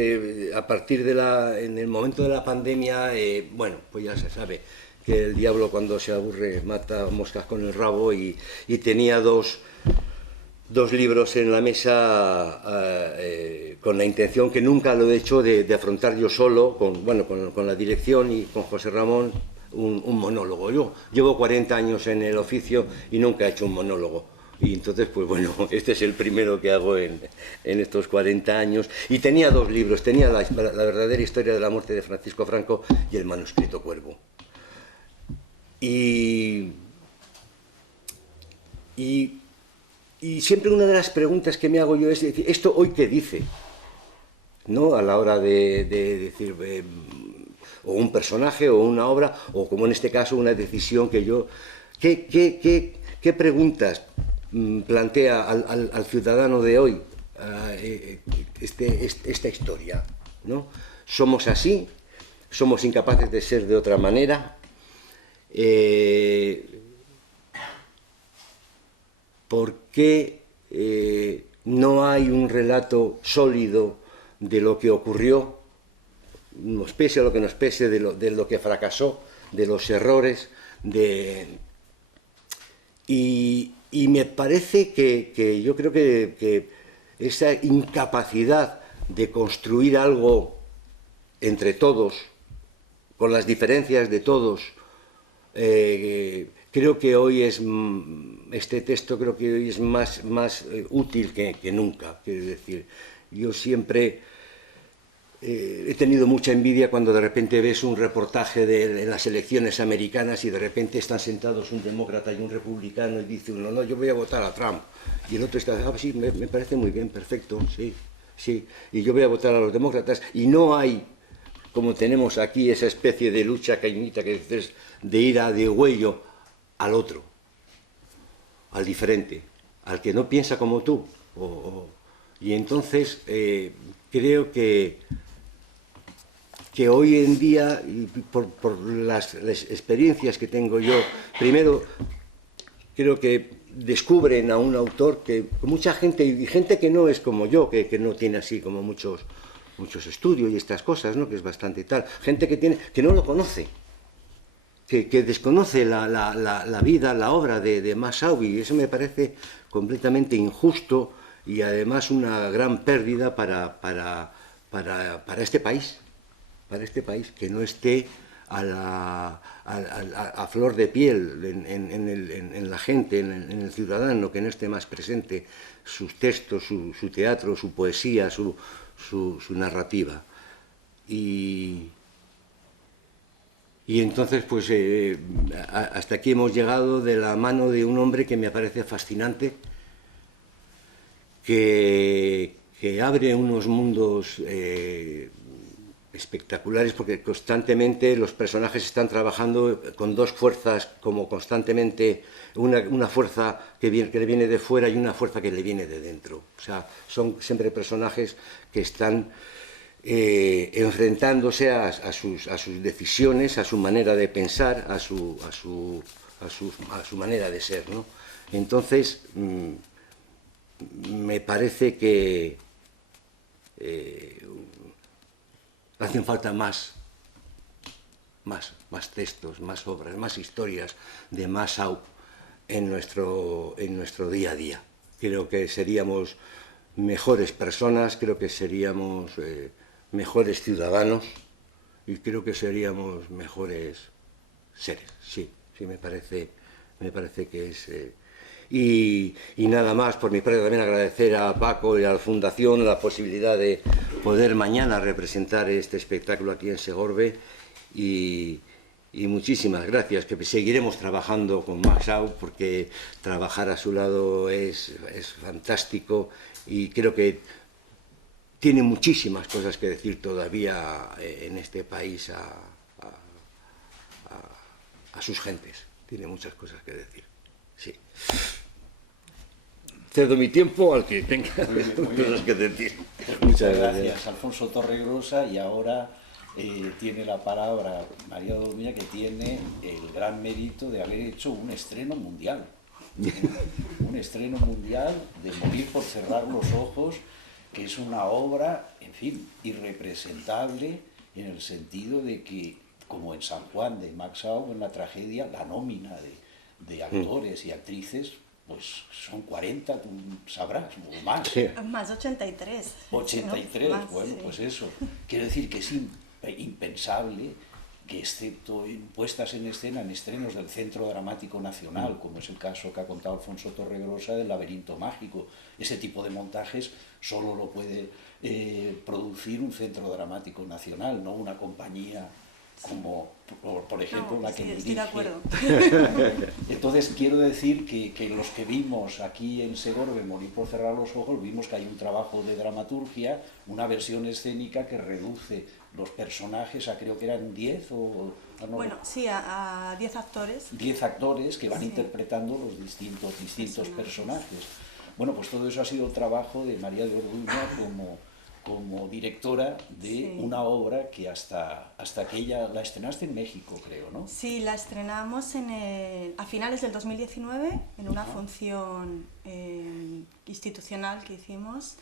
a partir en el momento de la pandemia, bueno, pues ya se sabe que el diablo cuando se aburre mata moscas con el rabo, y tenía dos libros en la mesa con la intención, que nunca lo he hecho, de afrontar yo solo, con la dirección y con José Ramón, un monólogo. Yo llevo 40 años en el oficio y nunca he hecho un monólogo. Y entonces, pues bueno, este es el primero que hago en estos 40 años. Y tenía dos libros, tenía la verdadera historia de la muerte de Francisco Franco y el manuscrito Cuervo. Y siempre una de las preguntas que me hago yo es decir, ¿esto hoy qué dice? ¿No? A la hora de decir, o un personaje, o una obra, o como en este caso, una decisión que yo... ¿Qué preguntas plantea al ciudadano de hoy esta historia? ¿No? ¿Somos así? ¿Somos incapaces de ser de otra manera? ¿Por qué no hay un relato sólido de lo que ocurrió, nos pese a lo que nos pese, de lo que fracasó, de los errores, y me parece que yo creo que esa incapacidad de construir algo entre todos, con las diferencias de todos, creo que hoy este texto creo que hoy es más útil que nunca. Quiero decir, yo siempre he tenido mucha envidia cuando de repente ves un reportaje de las elecciones americanas y de repente están sentados un demócrata y un republicano y dice uno, no, yo voy a votar a Trump. Y el otro está, sí, me parece muy bien, perfecto, sí, y yo voy a votar a los demócratas. Y no hay, como tenemos aquí, esa especie de lucha caimita que dices, de ir a degüello al otro, al diferente, al que no piensa como tú. Y entonces creo que hoy en día, y por las experiencias que tengo yo, primero creo que descubren a un autor que mucha gente, y gente que no es como yo, que no tiene así como muchos estudios y estas cosas, ¿no? Que es bastante tal, gente que no lo conoce, que desconoce la vida, la obra de Massaou, y eso me parece completamente injusto y además una gran pérdida para este país, que no esté a flor de piel en la gente, en el ciudadano, que no esté más presente sus textos, su teatro, su poesía, su narrativa. Y entonces, pues, hasta aquí hemos llegado de la mano de un hombre que me parece fascinante, que abre unos mundos espectaculares, porque constantemente los personajes están trabajando con dos fuerzas, como constantemente, una fuerza que le viene de fuera y una fuerza que le viene de dentro. O sea, son siempre personajes que están enfrentándose a sus decisiones, a su manera de pensar, a su manera de ser, ¿no? Entonces, me parece que hacen falta más textos, más obras, más historias de Maxau en nuestro día a día. Creo que seríamos mejores personas, creo que seríamos mejores ciudadanos y creo que seríamos mejores seres. Sí, me parece que es... Y nada más, por mi parte también agradecer a Paco y a la Fundación la posibilidad de poder mañana representar este espectáculo aquí en Segorbe y muchísimas gracias, que seguiremos trabajando con Maxau porque trabajar a su lado es fantástico y creo que tiene muchísimas cosas que decir todavía en este país a sus gentes, tiene muchas cosas que decir. Sí. Cedo mi tiempo al que tenga cosas que decir. Muchas gracias, Alfonso Torregrosa, y ahora tiene la palabra María Dolmina, que tiene el gran mérito de haber hecho un estreno mundial. Un estreno mundial de Morir por cerrar los ojos, que es una obra, en fin, irrepresentable en el sentido de que, como en San Juan de Maxau, en la tragedia, la nómina de actores y actrices, pues son 40, tú sabrás, o más. Sí. Más 83. 83, ¿no? Más, bueno, sí. pues eso. Quiero decir que es impensable que, excepto en puestas en escena, en estrenos del Centro Dramático Nacional, como es el caso que ha contado Alfonso Torregrosa del Laberinto Mágico, ese tipo de montajes solo lo puede producir un Centro Dramático Nacional, no una compañía como, por ejemplo, No, la que sí, dirige. estoy de acuerdo. Entonces quiero decir que los que vimos aquí en Segorbe Morir por cerrar los ojos, vimos que hay un trabajo de dramaturgia, una versión escénica que reduce los personajes a, creo que eran 10 o... No, Bueno, sí, a 10 actores. 10 actores que van Sí. interpretando los distintos personajes. Bueno, pues todo eso ha sido el trabajo de María de Orduña como directora de Sí. una obra que hasta que ella la estrenaste en México, creo, ¿no? Sí, la estrenamos a finales del 2019 en una función institucional que hicimos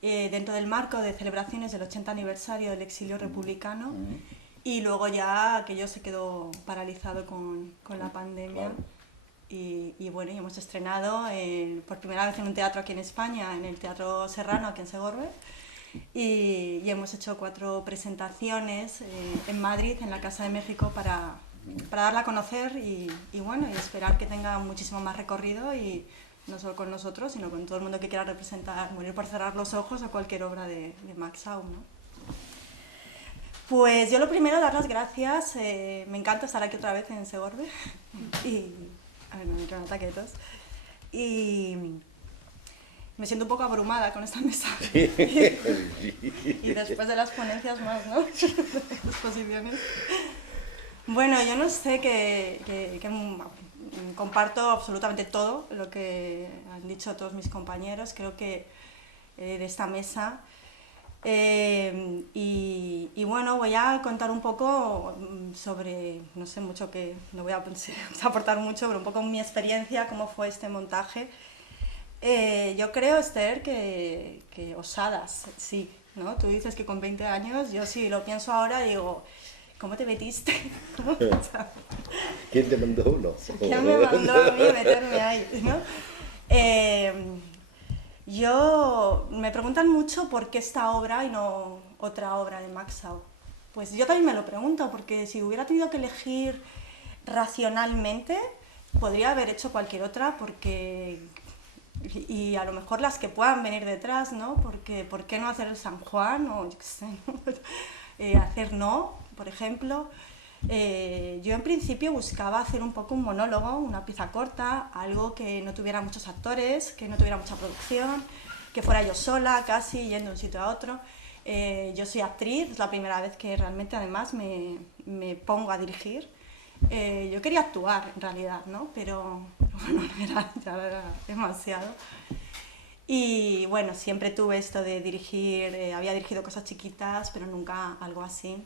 dentro del marco de celebraciones del 80 aniversario del exilio republicano y luego ya aquello se quedó paralizado con la pandemia. Claro. Y bueno, y hemos estrenado por primera vez en un teatro aquí en España, en el Teatro Serrano, aquí en Segorbe, y hemos hecho 4 presentaciones en Madrid, en la Casa de México, para darla a conocer y bueno, y esperar que tenga muchísimo más recorrido, y no solo con nosotros, sino con todo el mundo que quiera representar Morir por cerrar los ojos o cualquier obra de Maxau, ¿no? Pues yo lo primero, dar las gracias, me encanta estar aquí otra vez en Segorbe, y a ver, me entra un ataque de tos. Y me siento un poco abrumada con esta mesa. Y después de las ponencias más, ¿no? Exposiciones. Bueno, yo no sé que comparto absolutamente todo lo que han dicho todos mis compañeros, creo que de esta mesa. Y bueno, voy a contar un poco sobre, no sé mucho que, no voy a aportar mucho, pero un poco mi experiencia, cómo fue este montaje. Yo creo, Esther, que osadas, sí, ¿no? Tú dices que con 20 años, yo sí lo pienso ahora, digo, ¿cómo te metiste? ¿Quién te mandó uno? ¿Quién me mandó a mí meterme ahí, ¿no? Me preguntan mucho por qué esta obra y no otra obra de Maxau. Pues yo también me lo pregunto, porque si hubiera tenido que elegir racionalmente, podría haber hecho cualquier otra, y a lo mejor las que puedan venir detrás, ¿no? Porque ¿por qué no hacer el San Juan? O yo qué sé, ¿no? Hacer No, por ejemplo. Yo en principio buscaba hacer un poco un monólogo, una pieza corta, algo que no tuviera muchos actores, que no tuviera mucha producción, que fuera yo sola casi yendo de un sitio a otro. Yo soy actriz, es la primera vez que realmente además me pongo a dirigir. Yo quería actuar en realidad, ¿no? Pero bueno, ya era demasiado. Y bueno, siempre tuve esto de dirigir, había dirigido cosas chiquitas, pero nunca algo así.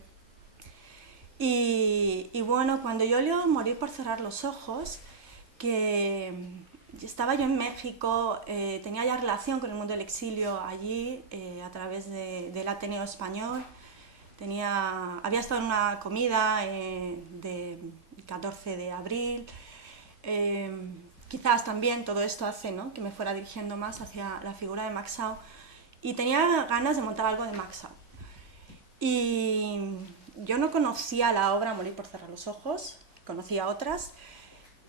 Y bueno, cuando yo leo Morir por cerrar los ojos, que estaba yo en México, tenía ya relación con el mundo del exilio allí, a través del Ateneo Español. Había estado en una comida de 14 de abril. Quizás también todo esto hace, ¿no?, que me fuera dirigiendo más hacia la figura de Maxau. Y tenía ganas de montar algo de Maxau. Y yo no conocía la obra Morir por cerrar los ojos, conocía otras.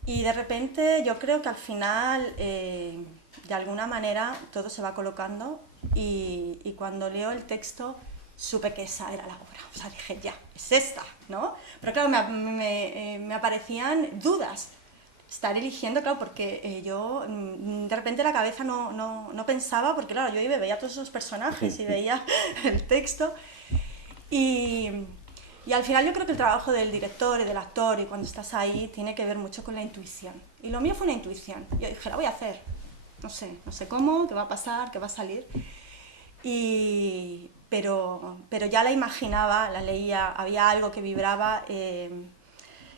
Y de repente yo creo que al final, de alguna manera, todo se va colocando y cuando leo el texto supe que esa era la obra. O sea, dije, ya, es esta, ¿no? Pero claro, me aparecían dudas. Estar eligiendo, claro, porque yo de repente la cabeza no pensaba, porque claro, yo veía todos esos personajes y veía el texto. Y al final yo creo que el trabajo del director y del actor, y cuando estás ahí, tiene que ver mucho con la intuición. Y lo mío fue una intuición. Yo dije, la voy a hacer. No sé cómo, qué va a pasar, qué va a salir. Pero ya la imaginaba, la leía, había algo que vibraba.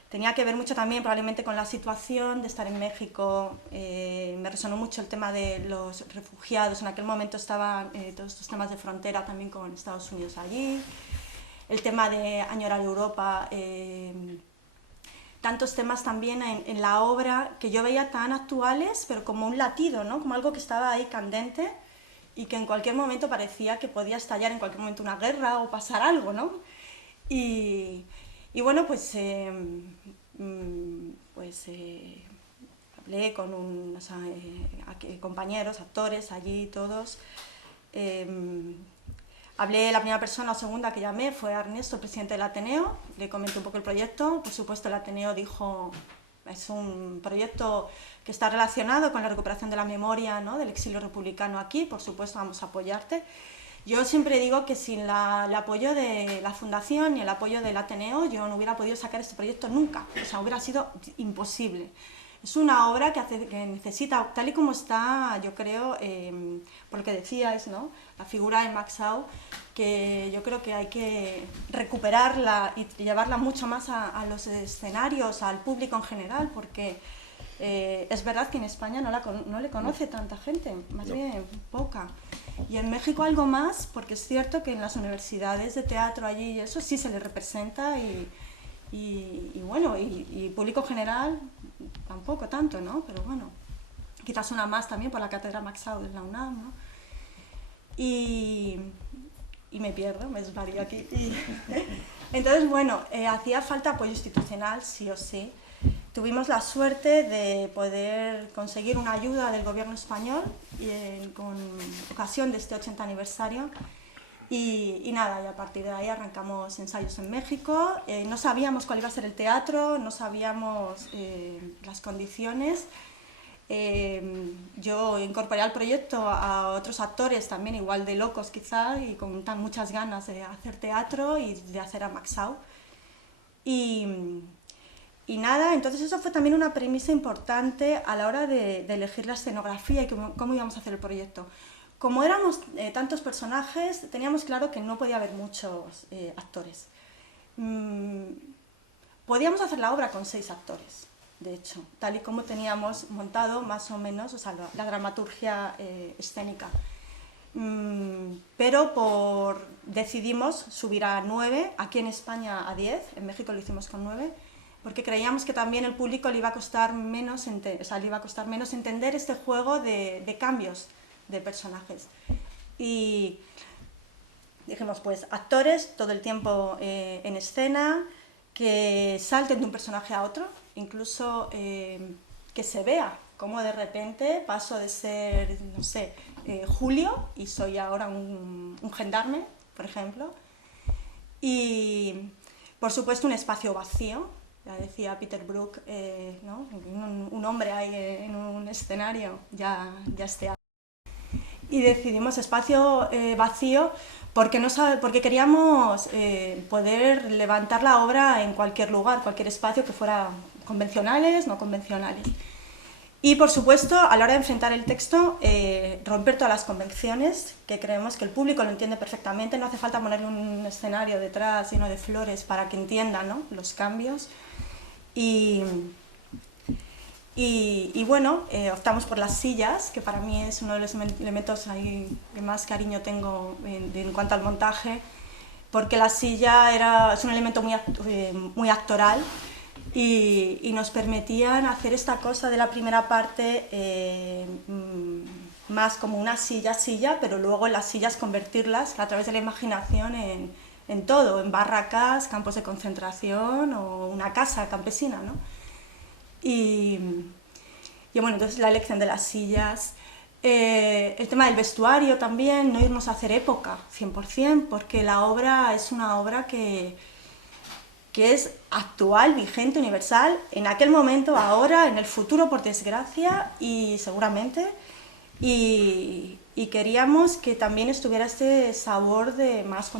Tenía que ver mucho también probablemente con la situación de estar en México. Me resonó mucho el tema de los refugiados. En aquel momento estaban todos estos temas de frontera también con Estados Unidos allí. El tema de añorar Europa, tantos temas también en la obra que yo veía tan actuales, pero como un latido, ¿no? Como algo que estaba ahí candente y que en cualquier momento parecía que podía estallar en cualquier momento una guerra o pasar algo, ¿no? Y bueno, pues hablé con unos compañeros, actores allí, todos. Hablé, la primera persona o segunda que llamé fue Ernesto, el presidente del Ateneo, le comenté un poco el proyecto. Por supuesto, el Ateneo dijo, es un proyecto que está relacionado con la recuperación de la memoria, ¿no?, del exilio republicano aquí, por supuesto vamos a apoyarte. Yo siempre digo que sin el apoyo de la Fundación y el apoyo del Ateneo yo no hubiera podido sacar este proyecto nunca, o sea, hubiera sido imposible. Es una obra que necesita, tal y como está, yo creo, por lo que decíais, ¿no?, la figura de Maxau, que yo creo que hay que recuperarla y llevarla mucho más a los escenarios, al público en general, porque es verdad que en España no le conoce tanta gente, más bien poca. Y en México algo más, porque es cierto que en las universidades de teatro allí y eso sí se le representa y bueno, y público general tampoco tanto, ¿no? Pero bueno, quizás una más también por la cátedra Maxau de la UNAM, ¿no? Y me pierdo, me desvarío aquí. Entonces, bueno, hacía falta apoyo institucional, sí o sí. Tuvimos la suerte de poder conseguir una ayuda del gobierno español con ocasión de este 80 aniversario. Y nada, y a partir de ahí arrancamos ensayos en México. No sabíamos cuál iba a ser el teatro, no sabíamos las condiciones. Yo incorporé al proyecto a otros actores también igual de locos quizá y con muchas ganas de hacer teatro y de hacer a Maxau. Y nada, entonces eso fue también una premisa importante a la hora de elegir la escenografía y cómo íbamos a hacer el proyecto. Como éramos tantos personajes, teníamos claro que no podía haber muchos actores. Podíamos hacer la obra con 6 actores, de hecho, tal y como teníamos montado más o menos, o sea, la dramaturgia escénica. Pero decidimos subir a 9, aquí en España a 10, en México lo hicimos con 9, porque creíamos que también el público le iba a costar menos, entender este juego de cambios de personajes. Y dijimos, pues, actores todo el tiempo en escena, que salten de un personaje a otro, incluso que se vea cómo de repente paso de ser, no sé, Julio y soy ahora un gendarme, por ejemplo. Y, por supuesto, un espacio vacío. Ya decía Peter Brook, ¿no?, un hombre ahí en un escenario, ya esté. Y decidimos espacio vacío porque queríamos poder levantar la obra en cualquier lugar, cualquier espacio que fuera convencionales, no convencionales. Y, por supuesto, a la hora de enfrentar el texto, romper todas las convenciones, que creemos que el público lo entiende perfectamente, no hace falta ponerle un escenario detrás lleno de flores para que entienda, ¿no?, los cambios. Y bueno, optamos por las sillas, que para mí es uno de los elementos ahí que más cariño tengo en cuanto al montaje, porque la silla es un elemento muy actoral, y nos permitían hacer esta cosa de la primera parte más como una silla, pero luego las sillas convertirlas a través de la imaginación en todo, en barracas, campos de concentración o una casa campesina, ¿no? Y bueno, entonces la elección de las sillas, el tema del vestuario también, no irnos a hacer época 100%, porque la obra es una obra que es actual, vigente, universal, en aquel momento, ahora, en el futuro, por desgracia, y seguramente, y queríamos que también estuviera este sabor de más,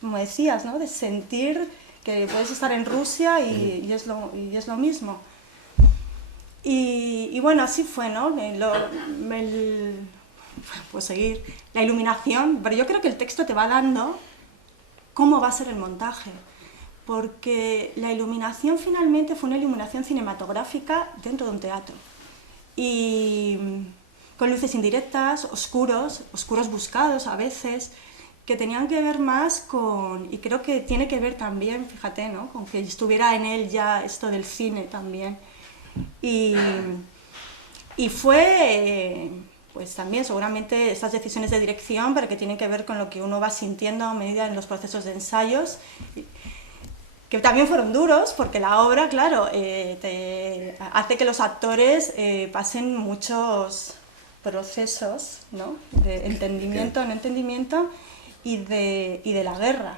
como decías, ¿no?, de sentir que puedes estar en Rusia y es lo mismo. Y bueno, así fue, ¿no? Pues seguir la iluminación, pero yo creo que el texto te va dando cómo va a ser el montaje, porque la iluminación finalmente fue una iluminación cinematográfica dentro de un teatro, y con luces indirectas, oscuros buscados a veces, que tenían que ver más con, y creo que tiene que ver también, fíjate, ¿no?, con que estuviera en él ya esto del cine también, y fue... pues también seguramente estas decisiones de dirección, pero que tienen que ver con lo que uno va sintiendo a medida en los procesos de ensayos, que también fueron duros, porque la obra, claro, hace que los actores pasen muchos procesos, ¿no?, de entendimiento, no entendimiento, y de la guerra,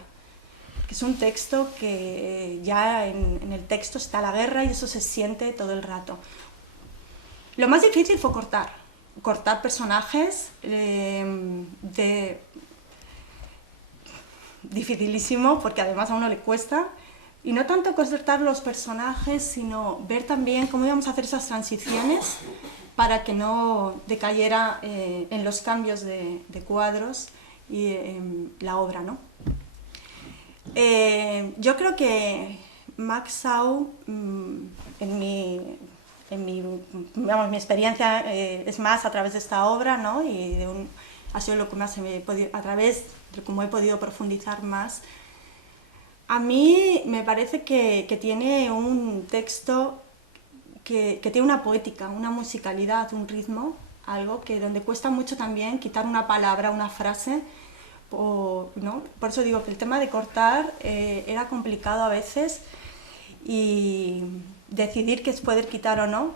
que es un texto que ya en el texto está la guerra y eso se siente todo el rato. Lo más difícil fue cortar personajes, dificilísimo, porque además a uno le cuesta, y no tanto cortar los personajes, sino ver también cómo íbamos a hacer esas transiciones para que no decayera en los cambios de cuadros y la obra, ¿no? Yo creo que Maxau, en mi experiencia es más a través de esta obra, ¿no?, y ha sido lo que más a través de cómo he podido profundizar más. A mí me parece que tiene un texto que tiene una poética, una musicalidad, un ritmo, algo que donde cuesta mucho también quitar una palabra, una frase, ¿no? Por eso digo que el tema de cortar era complicado a veces, y decidir qué es poder quitar o no,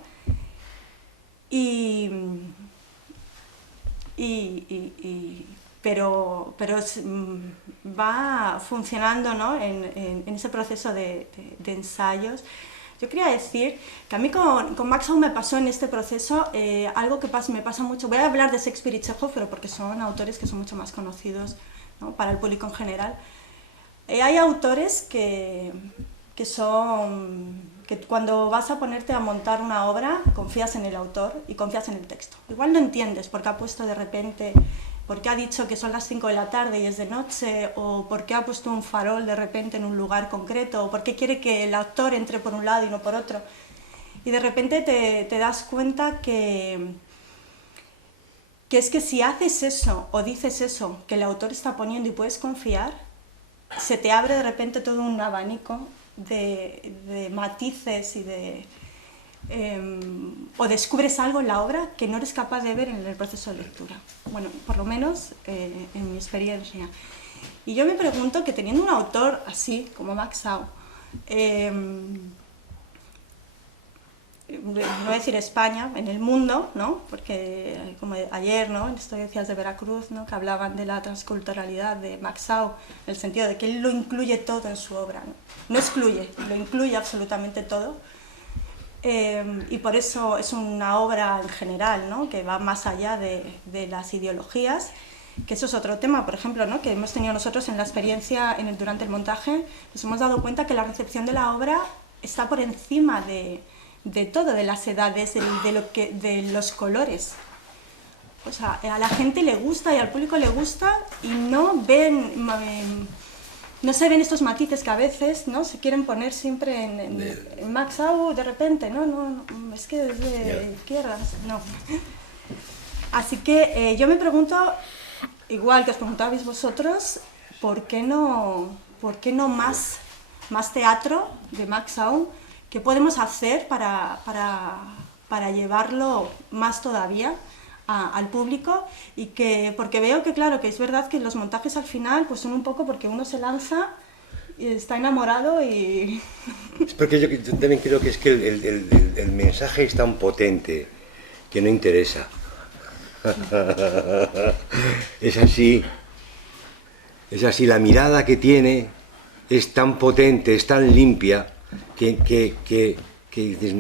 pero va funcionando, ¿no?, en ese proceso de ensayos. Yo quería decir que a mí con Maxau me pasó en este proceso algo que me pasa mucho. Voy a hablar de Shakespeare y Chekhov, pero porque son autores que son mucho más conocidos, ¿no?, para el público en general. Hay autores que cuando vas a ponerte a montar una obra, confías en el autor y confías en el texto. Igual no entiendes por qué ha puesto de repente, por qué ha dicho que son las 5 de la tarde y es de noche, o por qué ha puesto un farol de repente en un lugar concreto, o por qué quiere que el actor entre por un lado y no por otro. Y de repente te das cuenta que es que si haces eso o dices eso que el autor está poniendo y puedes confiar, se te abre de repente todo un abanico de matices y o descubres algo en la obra que no eres capaz de ver en el proceso de lectura. Bueno, por lo menos en mi experiencia. Y yo me pregunto que teniendo un autor así como Maxau, no voy a decir España, en el mundo, ¿no?, porque como ayer, ¿no?, en Historias de Veracruz, ¿no?, que hablaban de la transculturalidad de Maxau, en el sentido de que él lo incluye todo en su obra, no excluye, lo incluye absolutamente todo, y por eso es una obra en general, ¿no?, que va más allá de las ideologías, que eso es otro tema, por ejemplo, ¿no?, que hemos tenido nosotros en la experiencia durante el montaje. Nos hemos dado cuenta que la recepción de la obra está por encima de de todo, de las edades, de los colores. O sea, a la gente le gusta y al público le gusta y no se ven estos matices que a veces, ¿no?, se quieren poner siempre en Max Out de repente, no, es que es de izquierdas, no. Así que yo me pregunto, igual que os preguntabais vosotros, ¿por qué no más teatro de Max Out? ¿Qué podemos hacer para llevarlo más todavía al público? Porque veo que, claro, que es verdad que los montajes al final pues son un poco porque uno se lanza y está enamorado y... Es porque yo también creo que es que el mensaje es tan potente que no interesa. Es así, la mirada que tiene es tan potente, es tan limpia que dices,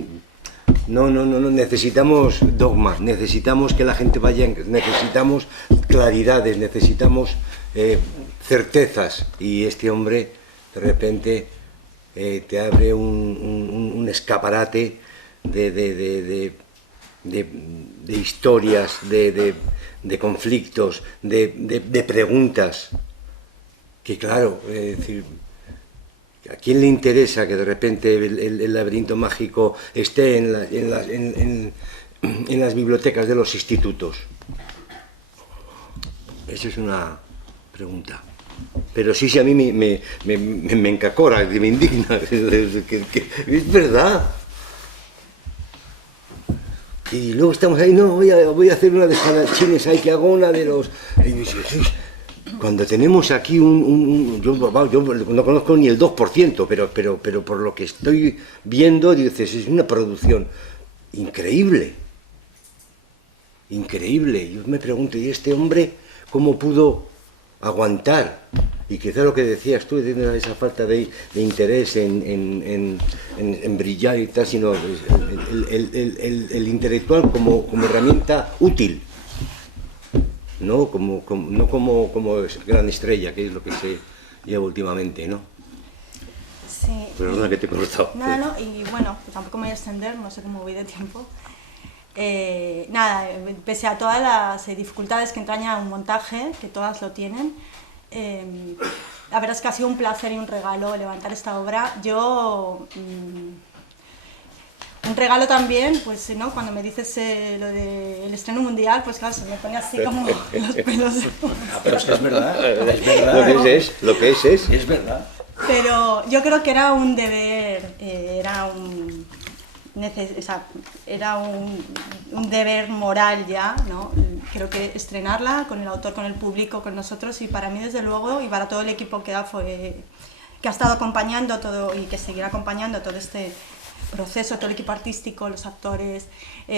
no, necesitamos dogmas, necesitamos que la gente vaya, necesitamos claridades, necesitamos certezas, y este hombre de repente te abre un escaparate de historias, de conflictos, de preguntas, que claro, es decir, ¿a quién le interesa que de repente el laberinto mágico esté en las bibliotecas de los institutos? Esa es una pregunta. Pero sí, a mí me encacora, me indigna, es verdad. Y luego estamos ahí, no, voy a hacer una de espadachines, hay que hago una de los... Cuando tenemos aquí yo no conozco ni el 2%, pero por lo que estoy viendo, dices, es una producción increíble. Increíble. Yo me pregunto, ¿y este hombre cómo pudo aguantar? Y quizá lo que decías tú, de esa falta de interés en brillar y tal, sino el intelectual como herramienta útil. No como gran estrella, que es lo que se lleva últimamente, ¿no? Sí. Perdona que te he cortado. No, y bueno, tampoco me voy a extender, no sé cómo voy de tiempo. Nada, pese a todas las dificultades que entraña un montaje, que todas lo tienen, la verdad es que ha sido un placer y un regalo levantar esta obra. Yo... un regalo también, pues, ¿no? Cuando me dices lo del estreno mundial, pues claro, se me pone así como los pelos. Pero es que es verdad, es verdad. Lo que es. Es verdad. Pero yo creo que era un deber, era un deber moral ya, ¿no? Creo que estrenarla con el autor, con el público, con nosotros, y para mí desde luego, y para todo el equipo que ha estado acompañando todo y que seguirá acompañando todo este proceso, todo el equipo artístico, los actores,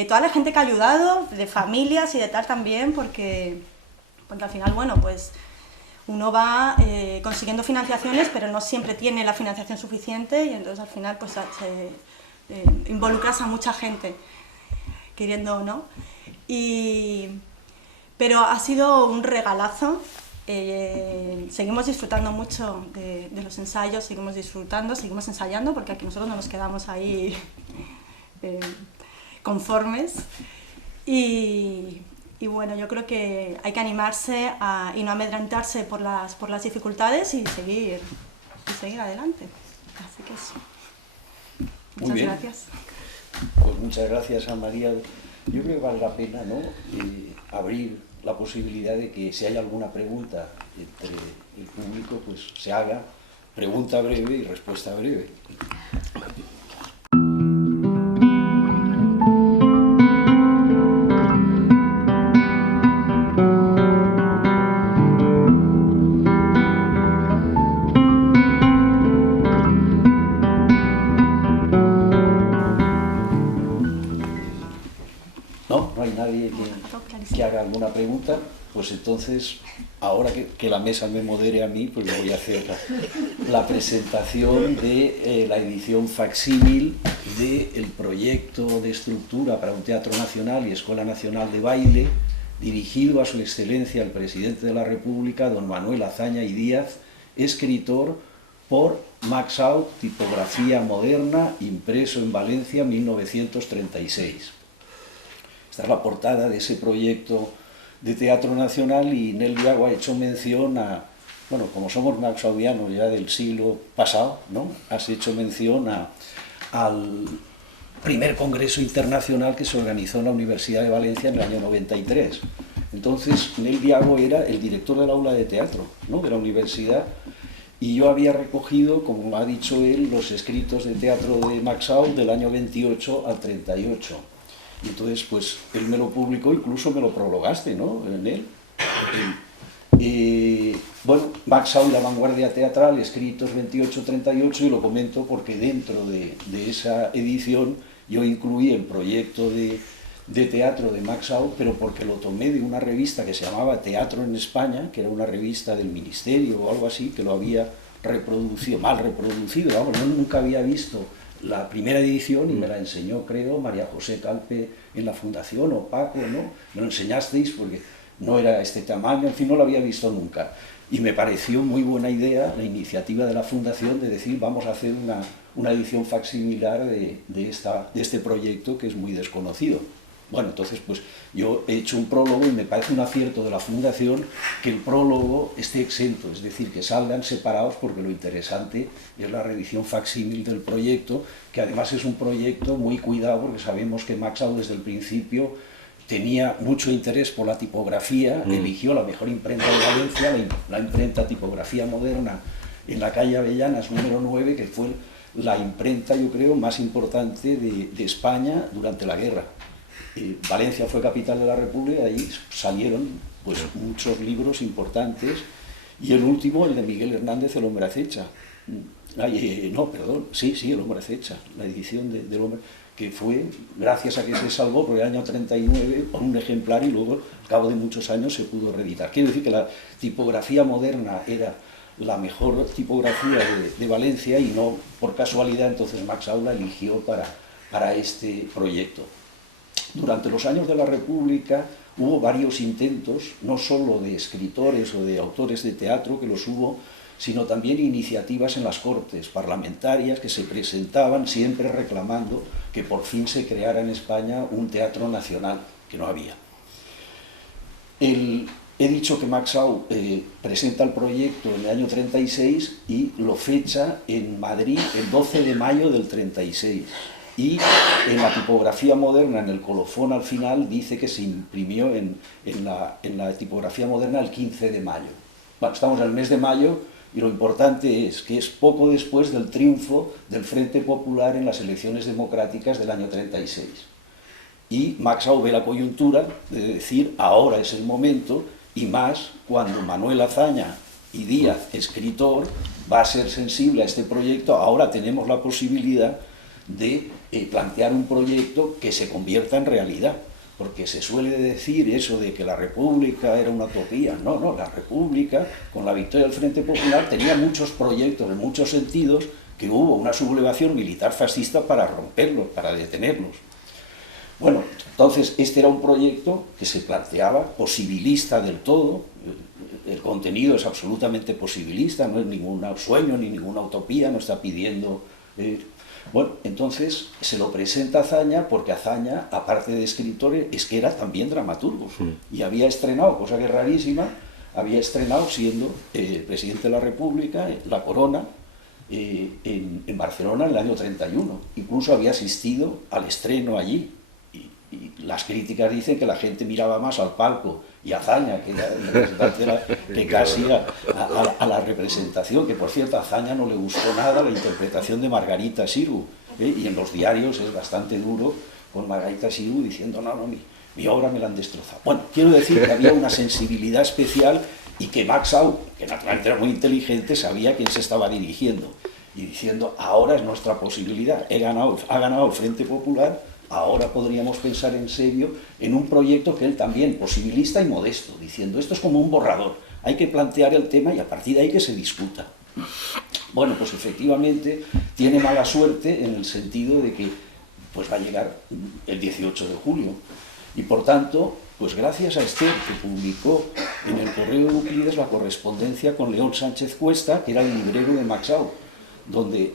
toda la gente que ha ayudado, de familias y de tal también, porque al final, bueno, pues uno va consiguiendo financiaciones, pero no siempre tiene la financiación suficiente, y entonces al final pues involucras a mucha gente, queriendo o no. Pero ha sido un regalazo. Seguimos disfrutando mucho de los ensayos, seguimos ensayando, porque aquí nosotros no nos quedamos ahí conformes. Y bueno, yo creo que hay que animarse y no amedrentarse por las dificultades y seguir adelante. Así que eso. Muchas gracias. Pues muchas gracias a María. Yo creo que vale la pena, ¿no?, abrir la posibilidad de que si hay alguna pregunta entre el público, pues se haga pregunta breve y respuesta breve. No hay nadie que haga alguna pregunta. Pues entonces, ahora que la mesa me modere a mí, pues le voy a hacer la presentación de la edición facsímil del proyecto de estructura para un teatro nacional y Escuela Nacional de Baile, dirigido a su excelencia el presidente de la República, don Manuel Azaña y Díaz, escritor, por Max Out, tipografía moderna, impreso en Valencia, 1936. Esta es la portada de ese proyecto de Teatro Nacional y Nel Diago ha hecho mención a, bueno, como somos maxaudianos ya del siglo pasado, ¿no? Has hecho mención al primer congreso internacional que se organizó en la Universidad de Valencia en el año 93. Entonces, Nel Diago era el director del aula de teatro, ¿no?, de la universidad, y yo había recogido, como ha dicho él, los escritos de teatro de Max Out del año 28 al 38. Y entonces, pues, él me lo publicó, incluso me lo prologaste, ¿no?, en él. Bueno, Max Out y la vanguardia teatral, escritos 28-38, y lo comento porque dentro de esa edición yo incluí el proyecto de teatro de Max Out, pero porque lo tomé de una revista que se llamaba Teatro en España, que era una revista del Ministerio o algo así, que lo había reproducido, mal reproducido, vamos, yo nunca había visto la primera edición y me la enseñó, creo, María José Calpe en la Fundación, o Paco, ¿no? Me lo enseñasteis porque no era este tamaño, en fin, no lo había visto nunca. Y me pareció muy buena idea la iniciativa de la Fundación de decir, vamos a hacer una edición facsimilar de este proyecto que es muy desconocido. Bueno, entonces, pues yo he hecho un prólogo y me parece un acierto de la Fundación que el prólogo esté exento, es decir, que salgan separados, porque lo interesante es la reedición facsímil del proyecto, que además es un proyecto muy cuidado, porque sabemos que Max Out desde el principio tenía mucho interés por la tipografía, eligió la mejor imprenta de Valencia, la imprenta Tipografía Moderna, en la calle Avellanas, número 9, que fue la imprenta, yo creo, más importante de España durante la guerra. Valencia fue capital de la República, y ahí salieron pues muchos libros importantes, y el último, el de Miguel Hernández, El hombre acecha. El hombre acecha, la edición del hombre, que fue gracias a que se salvó por el año 39 por un ejemplar, y luego al cabo de muchos años se pudo reeditar. Quiero decir que la tipografía moderna era la mejor tipografía de Valencia, y no por casualidad entonces Max Out la eligió para este proyecto. Durante los años de la República hubo varios intentos, no solo de escritores o de autores de teatro, que los hubo, sino también iniciativas en las Cortes parlamentarias que se presentaban siempre reclamando que por fin se creara en España un teatro nacional, que no había. He dicho que Max Out presenta el proyecto en el año 36 y lo fecha en Madrid el 12 de mayo del 36. Y en la tipografía moderna, en el colofón al final, dice que se imprimió en la tipografía moderna el 15 de mayo. Bueno, estamos en el mes de mayo, y lo importante es que es poco después del triunfo del Frente Popular en las elecciones democráticas del año 36. Y Max Out ve la coyuntura de decir, ahora es el momento, y más cuando Manuel Azaña y Díaz, escritor, va a ser sensible a este proyecto. Ahora tenemos la posibilidad de plantear un proyecto que se convierta en realidad, porque se suele decir eso de que la República era una utopía. No, la República, con la victoria del Frente Popular, tenía muchos proyectos en muchos sentidos, que hubo una sublevación militar fascista para romperlos, para detenerlos. Bueno, entonces este era un proyecto que se planteaba posibilista del todo. El contenido es absolutamente posibilista, no es ningún sueño ni ninguna utopía, no está pidiendo... Bueno, entonces se lo presenta a Azaña, porque Azaña, aparte de escritor, es que era también dramaturgo. Y había estrenado, cosa que es rarísima, había estrenado siendo presidente de la República, La Corona, en Barcelona en el año 31. Incluso había asistido al estreno allí. Y las críticas dicen que la gente miraba más al palco y a Azaña que casi a la representación, que por cierto a Azaña no le gustó nada la interpretación de Margarita Xirgu, y en los diarios es bastante duro con Margarita Xirgu diciendo no, mi obra me la han destrozado. Bueno, quiero decir que había una sensibilidad especial, y que Max Out, que naturalmente era muy inteligente, sabía a quién se estaba dirigiendo, y diciendo, ahora es nuestra posibilidad, ha ganado el Frente Popular, ahora podríamos pensar en serio en un proyecto que él también, posibilista y modesto, diciendo, esto es como un borrador, hay que plantear el tema y a partir de ahí que se discuta. Bueno, pues efectivamente tiene mala suerte en el sentido de que pues va a llegar el 18 de julio, y por tanto Pues gracias a Esther, que publicó en el Correo de Euclides la correspondencia con León Sánchez Cuesta, que era el librero de Maxau, donde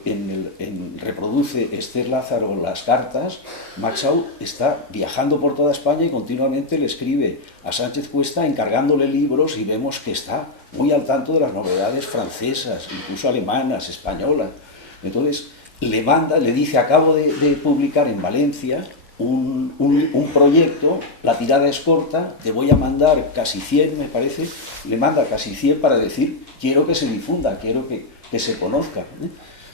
reproduce Esther Lázaro las cartas. Maxau está viajando por toda España y continuamente le escribe a Sánchez Cuesta encargándole libros, y vemos que está muy al tanto de las novedades francesas, incluso alemanas, españolas. Entonces le dice: acabo de publicar en Valencia un proyecto, la tirada es corta, te voy a mandar casi 100, me parece, le manda casi 100 para decir: quiero que se difunda, quiero que se conozca.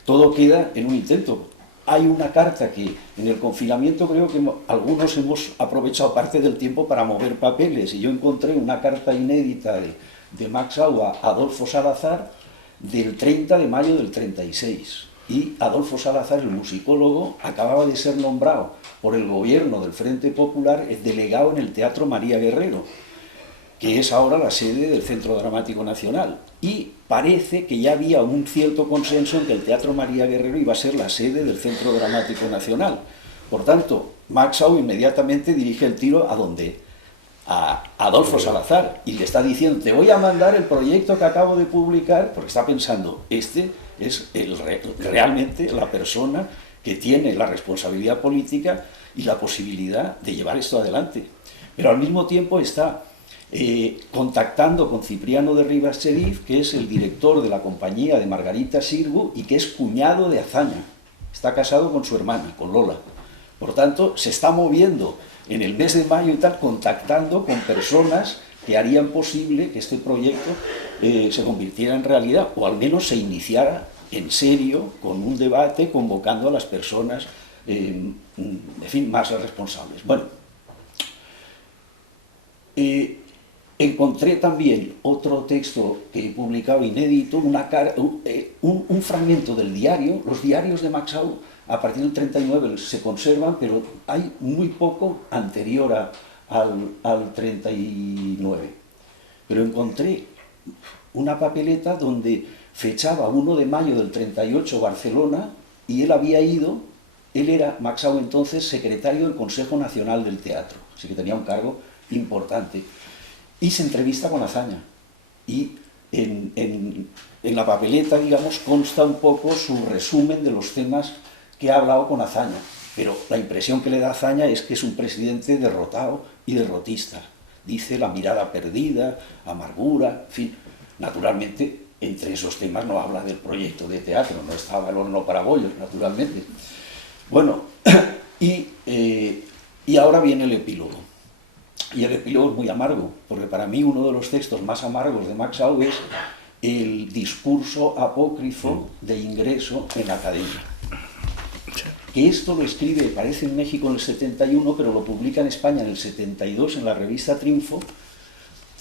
Todo queda en un intento. Hay una carta que en el confinamiento creo que algunos hemos aprovechado parte del tiempo para mover papeles, y yo encontré una carta inédita de Maxau a Adolfo Salazar del 30 de mayo del 36. Y Adolfo Salazar, el musicólogo, acababa de ser nombrado por el gobierno del Frente Popular delegado en el Teatro María Guerrero, que es ahora la sede del Centro Dramático Nacional. Y parece que ya había un cierto consenso en que el Teatro María Guerrero iba a ser la sede del Centro Dramático Nacional. Por tanto, Maxau inmediatamente dirige el tiro ¿a dónde? A Adolfo Salazar, y le está diciendo: te voy a mandar el proyecto que acabo de publicar, porque está pensando, este es realmente la persona que tiene la responsabilidad política y la posibilidad de llevar esto adelante. Pero al mismo tiempo está contactando con Cipriano de Rivas Cherif, que es el director de la compañía de Margarita Sirgu y que es cuñado de Azaña. Está casado con su hermana, con Lola. Por tanto, se está moviendo en el mes de mayo y tal, contactando con personas que harían posible que este proyecto se convirtiera en realidad, o al menos se iniciara en serio, con un debate, convocando a las personas, en fin, más responsables. Bueno, encontré también otro texto que he publicado inédito, un fragmento del diario. Los diarios de Maxau a partir del 39 se conservan, pero hay muy poco anterior al 39. Pero encontré una papeleta donde fechaba 1 de mayo del 38 Barcelona, y él era, Maxau entonces, secretario del Consejo Nacional del Teatro, así que tenía un cargo importante, y se entrevista con Azaña, y en la papeleta, digamos, consta un poco su resumen de los temas que ha hablado con Azaña, pero la impresión que le da Azaña es que es un presidente derrotado y derrotista. Dice la mirada perdida, amargura, en fin. Naturalmente, entre esos temas no habla del proyecto de teatro, no estaba el horno para bollos, naturalmente. Bueno, y ahora viene el epílogo. Y el epílogo es muy amargo, porque para mí uno de los textos más amargos de Maxau es el discurso apócrifo de ingreso en la academia. Que esto lo escribe, parece en México en el 71, pero lo publica en España en el 72 en la revista Triunfo,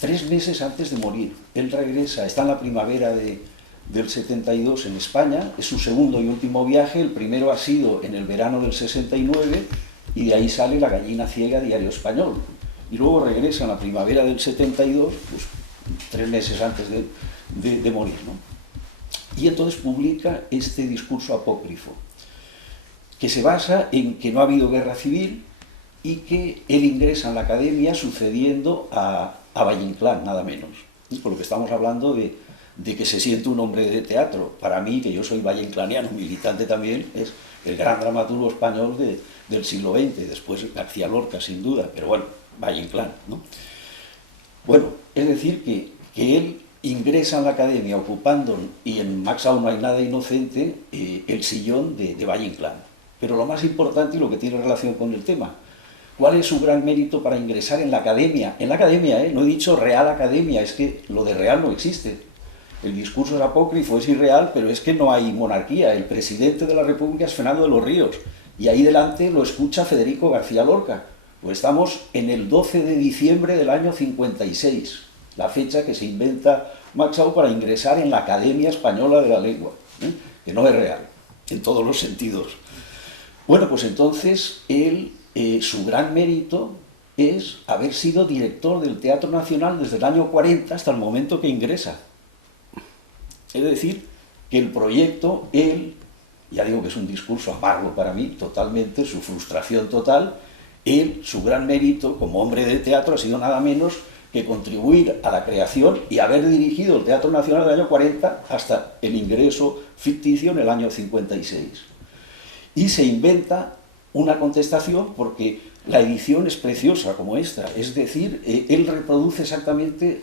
3 meses antes de morir. Él regresa, está en la primavera del 72 en España, es su segundo y último viaje. El primero ha sido en el verano del 69, y de ahí sale La gallina ciega, diario español. Y luego regresa en la primavera del 72, pues 3 meses antes de morir, ¿no? Y entonces publica este discurso apócrifo, que se basa en que no ha habido guerra civil y que él ingresa en la academia sucediendo a Valle Inclán, nada menos. Por lo que estamos hablando de que se siente un hombre de teatro. Para mí, que yo soy valleinclaniano, militante también, es el gran dramaturgo español del siglo XX, después García Lorca, sin duda, pero bueno, Valle Inclán, ¿no? Bueno, es decir, que él ingresa en la academia ocupando, y en Maxau no hay nada inocente, el sillón de Valle Inclán. Pero lo más importante y lo que tiene relación con el tema, ¿cuál es su gran mérito para ingresar en la academia? En la academia, no he dicho Real Academia, es que lo de real no existe. El discurso es apócrifo, es irreal, pero es que no hay monarquía. El presidente de la República es Fernando de los Ríos, y ahí delante lo escucha Federico García Lorca. Pues estamos en el 12 de diciembre del año 56, la fecha que se inventa Maxau para ingresar en la Academia Española de la Lengua, que no es real, en todos los sentidos. Bueno, pues entonces él, su gran mérito es haber sido director del Teatro Nacional desde el año 40 hasta el momento que ingresa. Es decir, que el proyecto, él, ya digo que es un discurso amargo para mí, totalmente, su frustración total, Él, su gran mérito como hombre de teatro ha sido nada menos que contribuir a la creación y haber dirigido el Teatro Nacional del año 40 hasta el ingreso ficticio en el año 56. Y se inventa una contestación porque la edición es preciosa como esta, es decir, él reproduce exactamente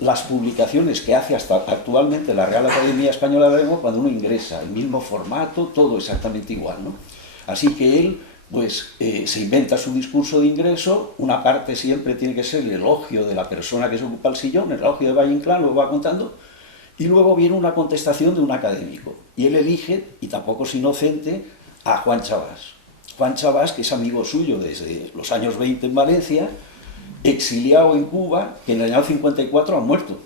las publicaciones que hace hasta actualmente la Real Academia Española de la Lengua cuando uno ingresa, el mismo formato, todo exactamente igual, ¿no? Así que él pues se inventa su discurso de ingreso, una parte siempre tiene que ser el elogio de la persona que se ocupa el sillón, el elogio de Valle Inclán, lo va contando, y luego viene una contestación de un académico, y él elige, y tampoco es inocente, a Juan Chabás. Juan Chabás, que es amigo suyo desde los años 20 en Valencia, exiliado en Cuba, que en el año 54 ha muerto,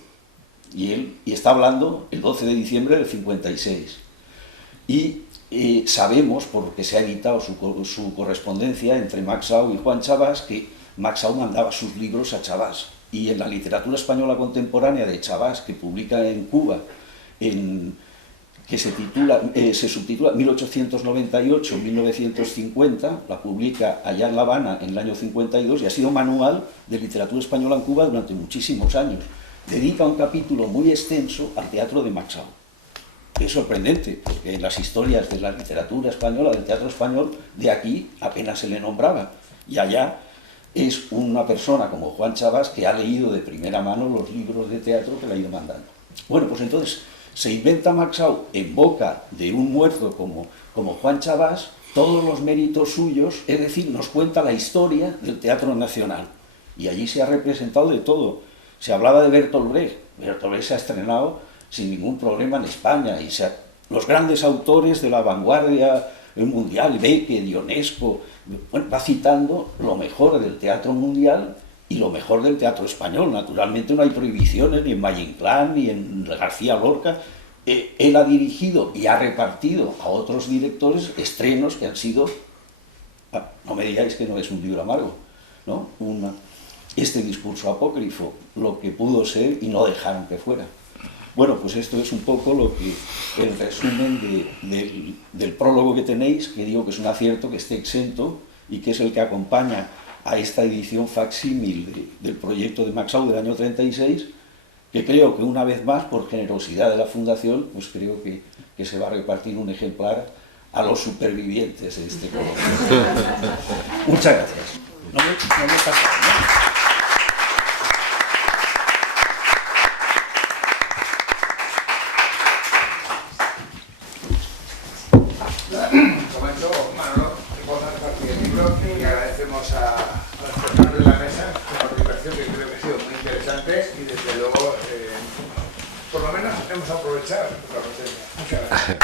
y está hablando el 12 de diciembre del 56. Y sabemos, porque se ha editado su correspondencia entre Maxau y Juan Chabás, que Maxau mandaba sus libros a Chabás. Y en la literatura española contemporánea de Chabás, que publica en Cuba, que se subtitula 1898-1950, la publica allá en La Habana en el año 52, y ha sido manual de literatura española en Cuba durante muchísimos años. Dedica un capítulo muy extenso al teatro de Maxau. Es sorprendente, porque en las historias de la literatura española, del teatro español, de aquí apenas se le nombraba. Y allá es una persona como Juan Chabás que ha leído de primera mano los libros de teatro que le ha ido mandando. Bueno, pues entonces se inventa Maxau en boca de un muerto como Juan Chabás todos los méritos suyos, es decir, nos cuenta la historia del Teatro Nacional. Y allí se ha representado de todo. Se hablaba de Bertolt Brecht. Bertolt Brecht se ha estrenado sin ningún problema en España, y los grandes autores de la vanguardia mundial, Beckett, Ionesco, bueno, va citando lo mejor del teatro mundial y lo mejor del teatro español. Naturalmente no hay prohibiciones ni en Valle Inclán ni en García Lorca. Él ha dirigido y ha repartido a otros directores estrenos que han sido, no me digáis que no es un libro amargo, ¿no? Este discurso apócrifo, lo que pudo ser y no dejaron que fuera. Bueno, pues esto es un poco el resumen del prólogo que tenéis, que digo que es un acierto que esté exento y que es el que acompaña a esta edición facsímil del proyecto de Maxau del año 36, que creo que una vez más, por generosidad de la Fundación, pues creo que se va a repartir un ejemplar a los supervivientes de este prólogo. Muchas gracias. No me pasa, ¿no? Y desde luego, por lo menos hemos aprovechado la presencia. Muchas gracias.